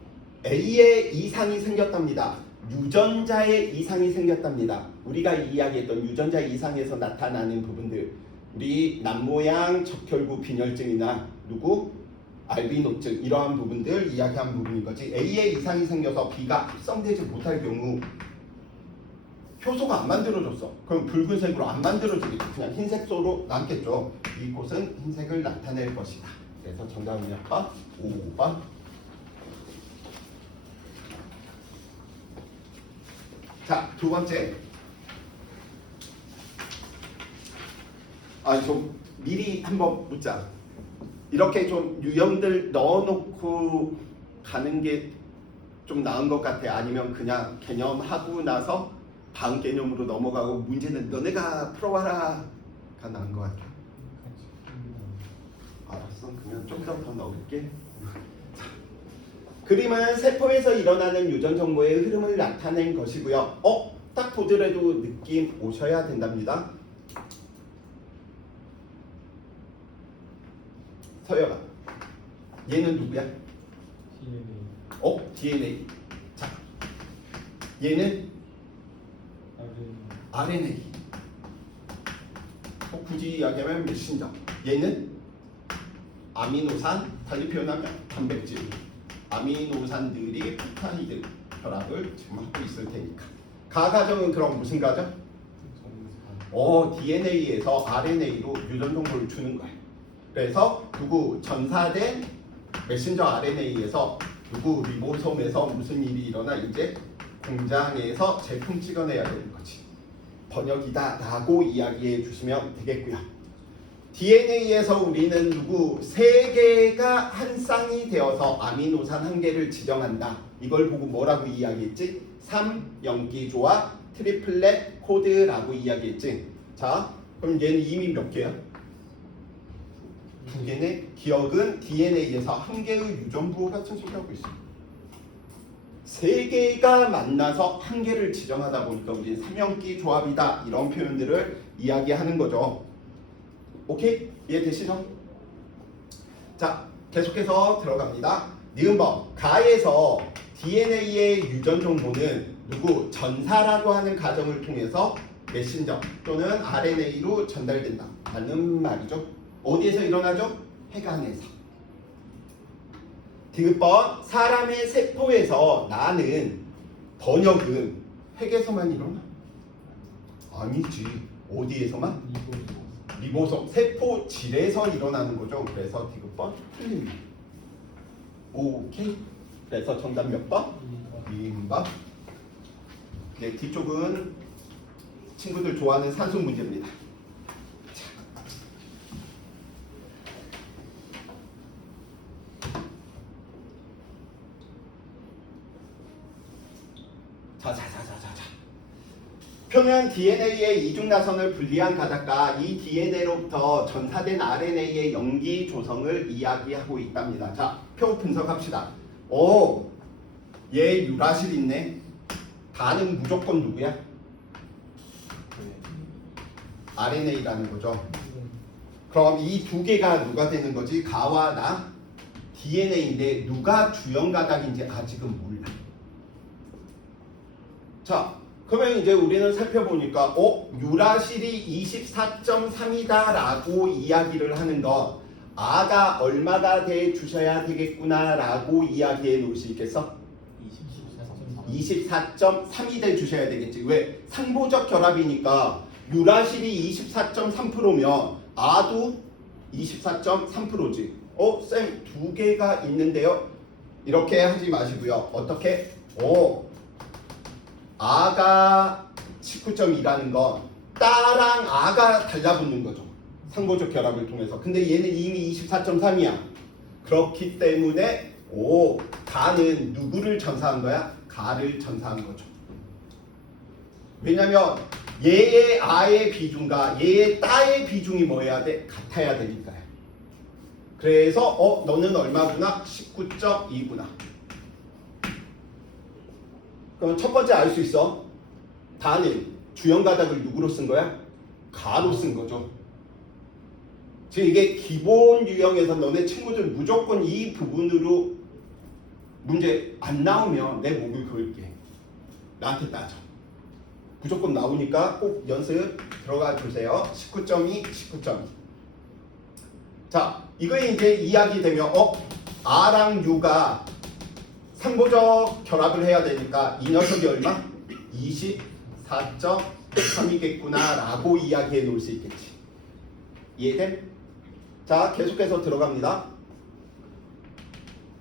A에 이상이 생겼답니다. 유전자에 이상이 생겼답니다. 우리가 이야기했던 유전자 이상에서 나타나는 부분들, 우리 남모양 적혈구 빈혈증이나 누구? 알비노증 이러한 부분들 이야기한 부분인 거지. A에 이상이 생겨서 B가 합성되지 못할 경우 효소가 안 만들어졌어. 그럼 붉은색으로 안 만들어지겠죠. 그냥 흰색소로 남겠죠. 이곳은 흰색을 나타낼 것이다. 그래서 정답은 몇 번? 5번. 자, 두 번째. 좀 미리 한번 묻자. 이렇게 좀 유형들 넣어놓고 가는 게 좀 나은 것 같아? 아니면 그냥 개념하고 나서 다음 개념으로 넘어가고 문제는 너네가 풀어와라가 나은 것 같아? 알았어. 그냥 좀 더 넣을게. 그림은 세포에서 일어나는 유전 정보의 흐름을 나타낸 것이고요. 딱 보더라도 느낌 오셔야 된답니다. 서열아, 얘는 누구야? DNA. 자, 얘는 RNA. 굳이 이야기하면 메신저. 얘는 아미노산, 달리 표현하면 단백질. 아미노산들이 펩타이드 결합을 지금 하고 있을 테니까. 가정은 그럼 무슨 가정? DNA에서 RNA로 유전 정보를 주는 거예요. 그래서 누구 전사된 메신저 RNA에서 누구 리보솜에서 무슨 일이 일어나 이제 공장에서 제품 찍어내야 되는 거지. 번역이다 라고 이야기해 주시면 되겠고요. DNA에서 우리는 누구 세 개가 한 쌍이 되어서 아미노산 한 개를 지정한다. 이걸 보고 뭐라고 이야기했지? 3연기 조합 트리플렛 코드라고 이야기했지. 자, 그럼 얘는 이미 몇 개야? 두 개네. 기억은 DNA에서 한 개의 유전부호가 존재하고 있어. 세 개가 만나서 한 개를 지정하다 보니까 우리는 3연기 조합이다. 이런 표현들을 이야기하는 거죠. 오케이? 이해되시죠? 자, 계속해서 들어갑니다. 니은번 가에서 DNA의 유전 정보는 누구 전사라고 하는 과정을 통해서 메신저 또는 RNA로 전달된다. 맞는 말이죠. 어디에서 일어나죠? 폐간에서. 디귿번 사람의 세포에서 나는 번역은 폐에서만 일어나? 아니지. 어디에서만? 리보솜 세포질에서 일어나는 거죠. 그래서 디귿번 틀립니다. 오케이. 그래서 정답 몇 번? 2번. 네, 뒤쪽은 친구들 좋아하는 산수 문제입니다. 자. 표는 DNA의 이중나선을 분리한 가닥과 이 DNA로부터 전사된 RNA의 연기 조성을 이야기하고 있답니다. 자, 표 분석합시다. 오, 얘 유라실 있네. 다는 무조건 누구야? RNA라는 거죠. 그럼 이 두 개가 누가 되는 거지? 가와 나? DNA인데 누가 주연 가닥인지 아직은 몰라. 자, 그러면 이제 우리는 살펴보니까 유라실이 24.3이다 라고 이야기를 하는 건 아가 얼마가 돼 주셔야 되겠구나 라고 이야기해 놓을 수 있겠어? 24.3이 돼 주셔야 되겠지. 왜? 상보적 결합이니까 유라실이 24.3%면 아도 24.3%지. 쌤 두 개가 있는데요. 이렇게 하지 마시고요. 어떻게? 아가 19.2라는 건 따랑 아가 달라붙는 거죠. 상보적 결합을 통해서. 근데 얘는 이미 24.3이야. 그렇기 때문에 가는 누구를 전사한 거야? 가를 전사한 거죠. 왜냐면 얘의 아의 비중과 얘의 따의 비중이 뭐 해야 돼? 같아야 되니까요. 그래서 너는 얼마구나? 19.2구나. 그럼 첫 번째 알 수 있어. 다는 주연 가닥을 누구로 쓴 거야? 가로 쓴 거죠. 지금 이게 기본 유형에서 너네 친구들 무조건 이 부분으로 문제 안 나오면 내 목을 그을게. 나한테 따져. 무조건 나오니까 꼭 연습 들어가 주세요. 19.2, 19.2. 자, 이거에 이제 이야기되면 R랑 U가 상보적 결합을 해야 되니까 이 녀석이 얼마? 24.3이겠구나 라고 이야기해 놓을 수 있겠지. 이해돼? 자, 계속해서 들어갑니다.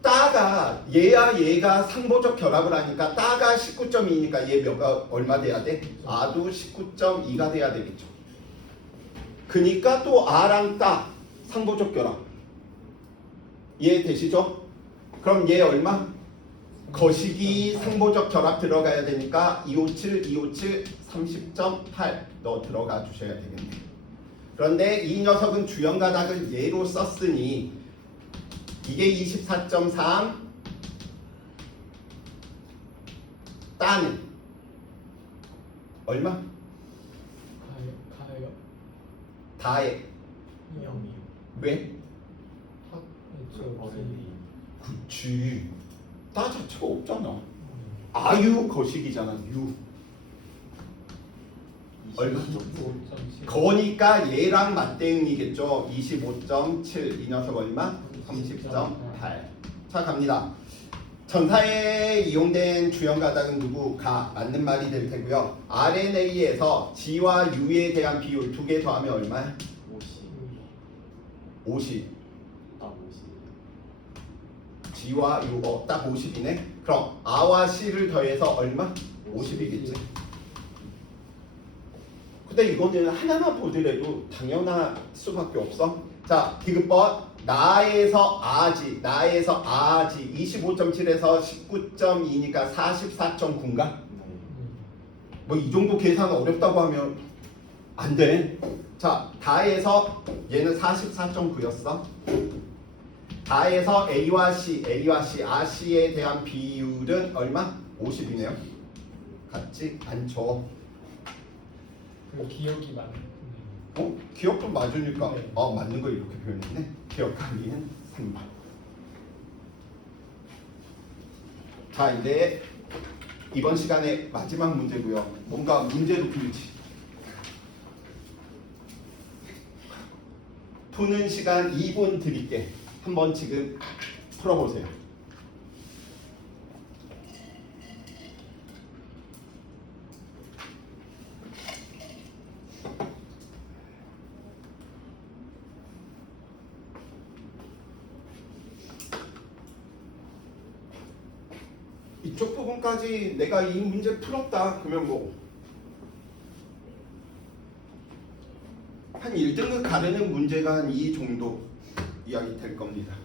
따가 얘가 상보적 결합을 하니까 따가 19.2니까 얘 몇가 얼마 돼야 돼? 아도 19.2가 돼야 되겠죠. 그니까 또 아랑 따 상보적 결합 이해되시죠? 그럼 얘 얼마? 거시기 상보적 결합 들어가야 되니까 257 30.8 너 들어가 주셔야 되겠네. 그런데 이 녀석은 주연 가닥을 얘로 썼으니 이게 24.3 따는 얼마? 가요. 다에 0이요. 왜? 어른이. 그치. 따 자체가 없잖아. 아유 거식이잖아. 유. 얼마? 거니까 얘랑 맞대응이겠죠. 25.7 이 녀석 얼마? 30.8. 자 갑니다. 전사에 이용된 주연 가닥은 누구? 가. 맞는 말이 될 테고요. RNA에서 G와 U에 대한 비율 두 개 더하면 얼마야? 50. G와 U 딱 50이네. 그럼 R와 C를 더해서 얼마? 50이겠지. 근데 근데 이거는 하나만 보더라도 당연할 수밖에 없어. 자, 디귿번 나에서 아지 25.7에서 19.2니까 44.9인가? 뭐 이 정도 계산 어렵다고 하면 안 돼. 자, 다에서 얘는 44.9였어. 다에서 A와 C, C에 대한 비율은 얼마? 50이네요. 같지 않죠. 그 기억이 많네. 기억도 맞으니까 네. 맞는 거 이렇게 표현했네. 기억하기는 3번. 자, 이제 이번 시간의 마지막 문제고요. 뭔가 문제로 풀지. 푸는 시간 2분 드릴게. 한번 지금 풀어보세요. 이쪽 부분까지 내가 이 문제 풀었다 그러면 뭐 한 1등급 가르는 문제가 한 이 정도 이야기 될 겁니다.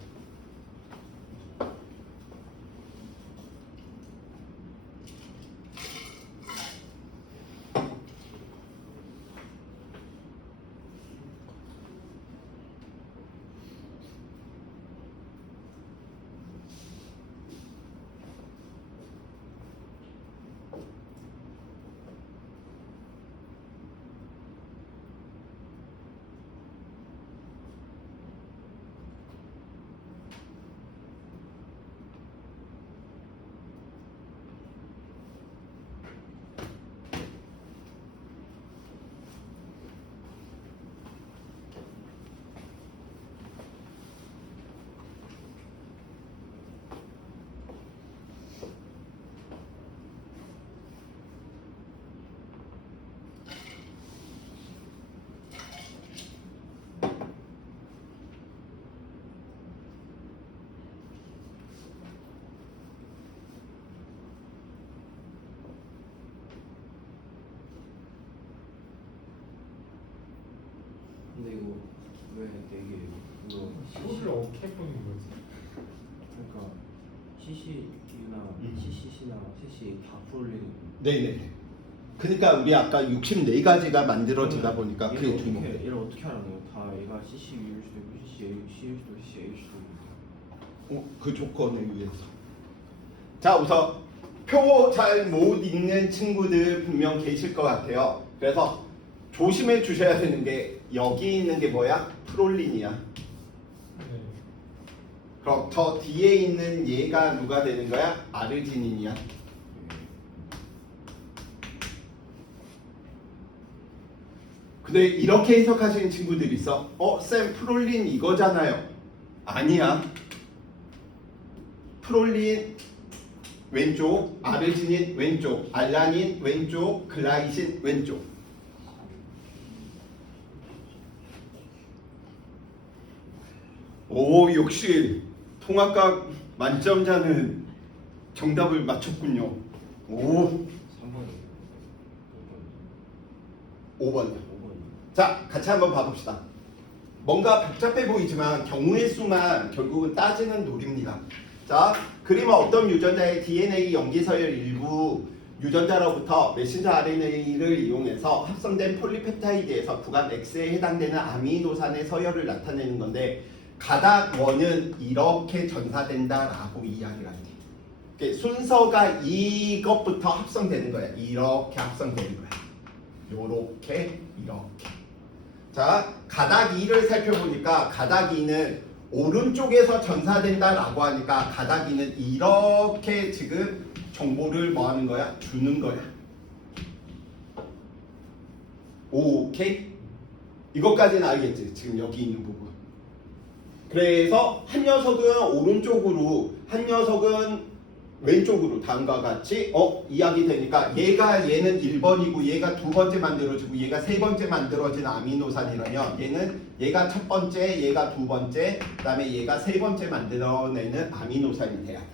근데 이거 왜 4개예요? 이거 소를 어떻게 보는 거지? 그러니까 CCU나 음. CCC나 CC 다 풀리는 네네. 그러니까 우리 아까 64가지가 만들어지다 보니까 그게 얘를 주목. 어떻게 알아내요? 다 얘가 CCU일 수도 있고 CCA일 수도 있고 CCA일 수도 있고 그 조건에 의해서. 자, 우선 표 잘 못 읽는 친구들 분명 계실 것 같아요. 그래서 조심해 주셔야 되는 게 여기 있는 게 뭐야? 프롤린이야. 네. 그럼 저 뒤에 있는 얘가 누가 되는 거야? 아르지닌이야. 근데 이렇게 해석하시는 친구들이 있어. 쌤 프롤린 이거잖아요. 아니야. 프롤린 왼쪽, 아르지닌 왼쪽, 알라닌 왼쪽, 글라이신 왼쪽. 오, 역시 통합각 만점자는 정답을 맞췄군요. 오, 3번이에요. 5번이요. 5번이요. 자, 같이 한번 봐봅시다. 뭔가 복잡해 보이지만 경우의 수만 결국은 따지는 놀이입니다. 자, 그림은 어떤 유전자의 DNA 염기 서열 일부 유전자로부터 메신저 RNA를 이용해서 합성된 폴리펩타이드에서 구간 X에 해당되는 아미노산의 서열을 나타내는 건데 가닥 원은 이렇게 전사된다라고 이야기를 한대. 그러니까 순서가 이것부터 합성되는 거야. 이렇게 합성되는 거야. 요렇게 이렇게. 자, 가닥 2를 살펴보니까 가닥 2는 오른쪽에서 전사된다라고 하니까 가닥 2는 이렇게 지금 정보를 뭐 하는 거야? 주는 거야. 오케이? 이것까지는 알겠지? 지금 여기 있는 부분. 그래서 한 녀석은 오른쪽으로, 한 녀석은 왼쪽으로 다음과 같이 이야기 되니까 얘는 1번이고 얘가 두 번째 만들어지고 얘가 세 번째 만들어진 아미노산이라면 얘가 첫 번째, 얘가 두 번째, 그다음에 얘가 세 번째 만들어내는 아미노산이 돼야 돼.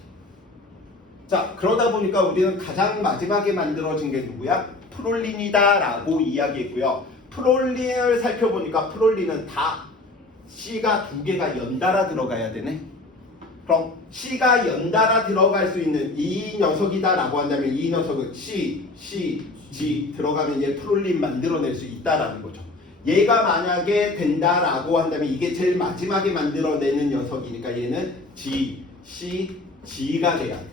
자, 그러다 보니까 우리는 가장 마지막에 만들어진 게 누구야? 프롤린이다 라고 이야기했고요. 프롤린을 살펴보니까 프롤린은 다 C가 두 개가 연달아 들어가야 되네. 그럼 C가 연달아 들어갈 수 있는 이 녀석이다라고 한다면 이 녀석은 C, G 들어가면 얘 프롤린 만들어낼 수 있다라는 거죠. 얘가 만약에 된다라고 한다면 이게 제일 마지막에 만들어내는 녀석이니까 얘는 G, C, G가 돼야 돼.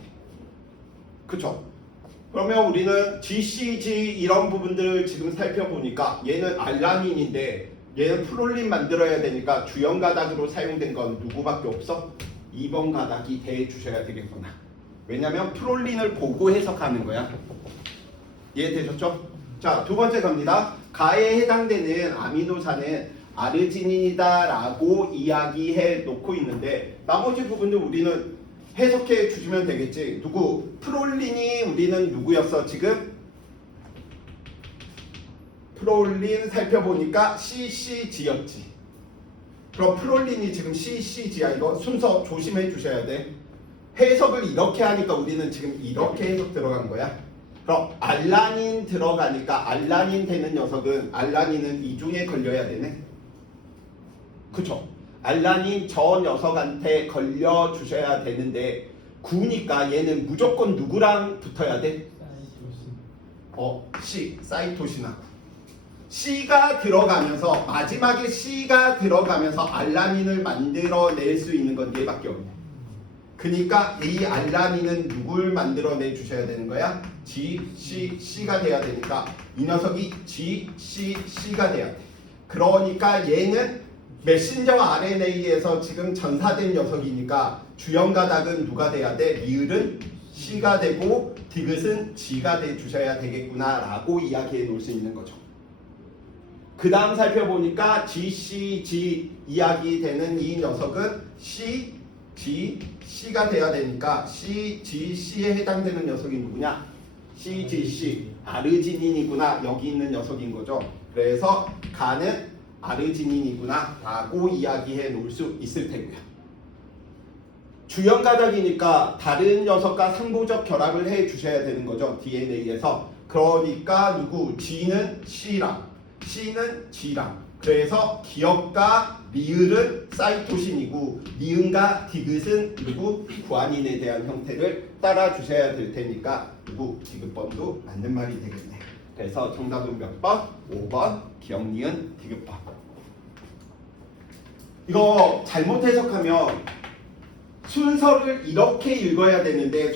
그쵸? 그러면 우리는 G, C, G 이런 부분들 지금 살펴보니까 얘는 알라닌인데 얘는 프롤린 만들어야 되니까 주연 가닥으로 사용된 건 누구밖에 없어? 2번 가닥이 돼 주셔야 되겠구나. 왜냐면 프롤린을 보고 해석하는 거야. 이해되셨죠? 자, 두 번째 갑니다. 가에 해당되는 아미노산은 아르지닌이다라고 이야기해 놓고 있는데 나머지 부분도 우리는 해석해 주시면 되겠지. 누구? 프롤린이 우리는 누구였어 지금? 프롤린 살펴보니까 CCG였지. 그럼 프롤린이 지금 CCG야. 이거 순서 조심해 주셔야 돼. 해석을 이렇게 하니까 우리는 지금 이렇게 해석 들어간 거야. 그럼 알라닌 들어가니까 알라닌 되는 녀석은 알라닌은 이 중에 걸려야 되네. 그쵸? 알라닌 저 녀석한테 걸려 주셔야 되는데 9니까 얘는 무조건 누구랑 붙어야 돼? C, 사이토신하고. C가 들어가면서 마지막에 C가 들어가면서 알라닌을 만들어낼 수 있는 건 얘밖에 없네. 그러니까 이 알라닌은 누굴 만들어내 주셔야 되는 거야? G, C, C가 돼야 되니까 이 녀석이 G, C, C가 돼야 돼. 그러니까 얘는 메신저 RNA에서 지금 전사된 녀석이니까 주연 가닥은 누가 돼야 돼? 리을은 C가 되고 디귿은 G가 돼 주셔야 되겠구나 라고 이야기해 놓을 수 있는 거죠. 그 다음 살펴보니까 G, C, G 이야기 되는 이 녀석은 C, G, C가 돼야 되니까 C, G, C에 해당되는 녀석이 누구냐? C, G, C 아르지닌이구나 여기 있는 녀석인 거죠. 그래서 가는 아르지닌이구나 라고 이야기해 놓을 수 있을 테고요. 주연 가닥이니까 다른 녀석과 상보적 결합을 해 주셔야 되는 거죠. DNA에서. 그러니까 누구? G는 C랑 C는 G랑. 그래서 기역과 리을은 사이토신이고 니은과 디귿은 누구? 구아닌에 대한 형태를 따라 주셔야 될 테니까 누구? 디귿번도 맞는 말이 되겠네. 그래서 정답은 몇 번? 5번 기역 니은 디귿번. 이거 잘못 해석하면 순서를 이렇게 읽어야 되는데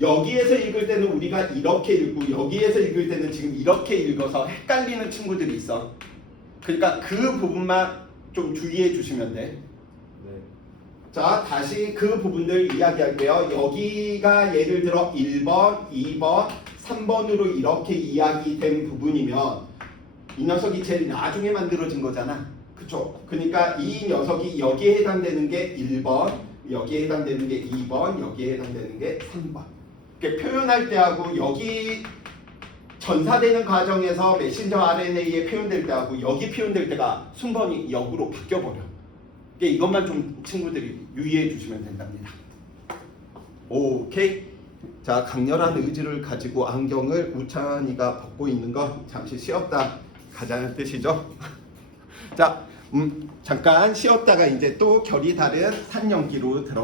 여기에서 읽을 때는 우리가 이렇게 읽고 여기에서 읽을 때는 지금 이렇게 읽어서 헷갈리는 친구들이 있어. 그러니까 그 부분만 좀 주의해 주시면 돼. 네. 자, 다시 그 부분들 이야기할게요. 여기가 예를 들어 1번, 2번, 3번으로 이렇게 이야기된 부분이면 이 녀석이 제일 나중에 만들어진 거잖아. 그쵸? 그러니까 이 녀석이 여기에 해당되는 게 1번, 여기에 해당되는 게 2번, 여기에 해당되는 게 3번. 이렇게 표현할 때하고 여기 전사되는 과정에서 메신저 RNA에 표현될 때하고 여기 표현될 때가 순번이 역으로 바뀌어버려. 이것만 좀 친구들이 유의해 주시면 된답니다. 오케이. 자, 강렬한 의지를 가지고 안경을 우찬이가 벗고 있는 건 잠시 쉬었다 가자는 뜻이죠. 자, 잠깐 쉬었다가 이제 또 결이 다른 산연기로 들어.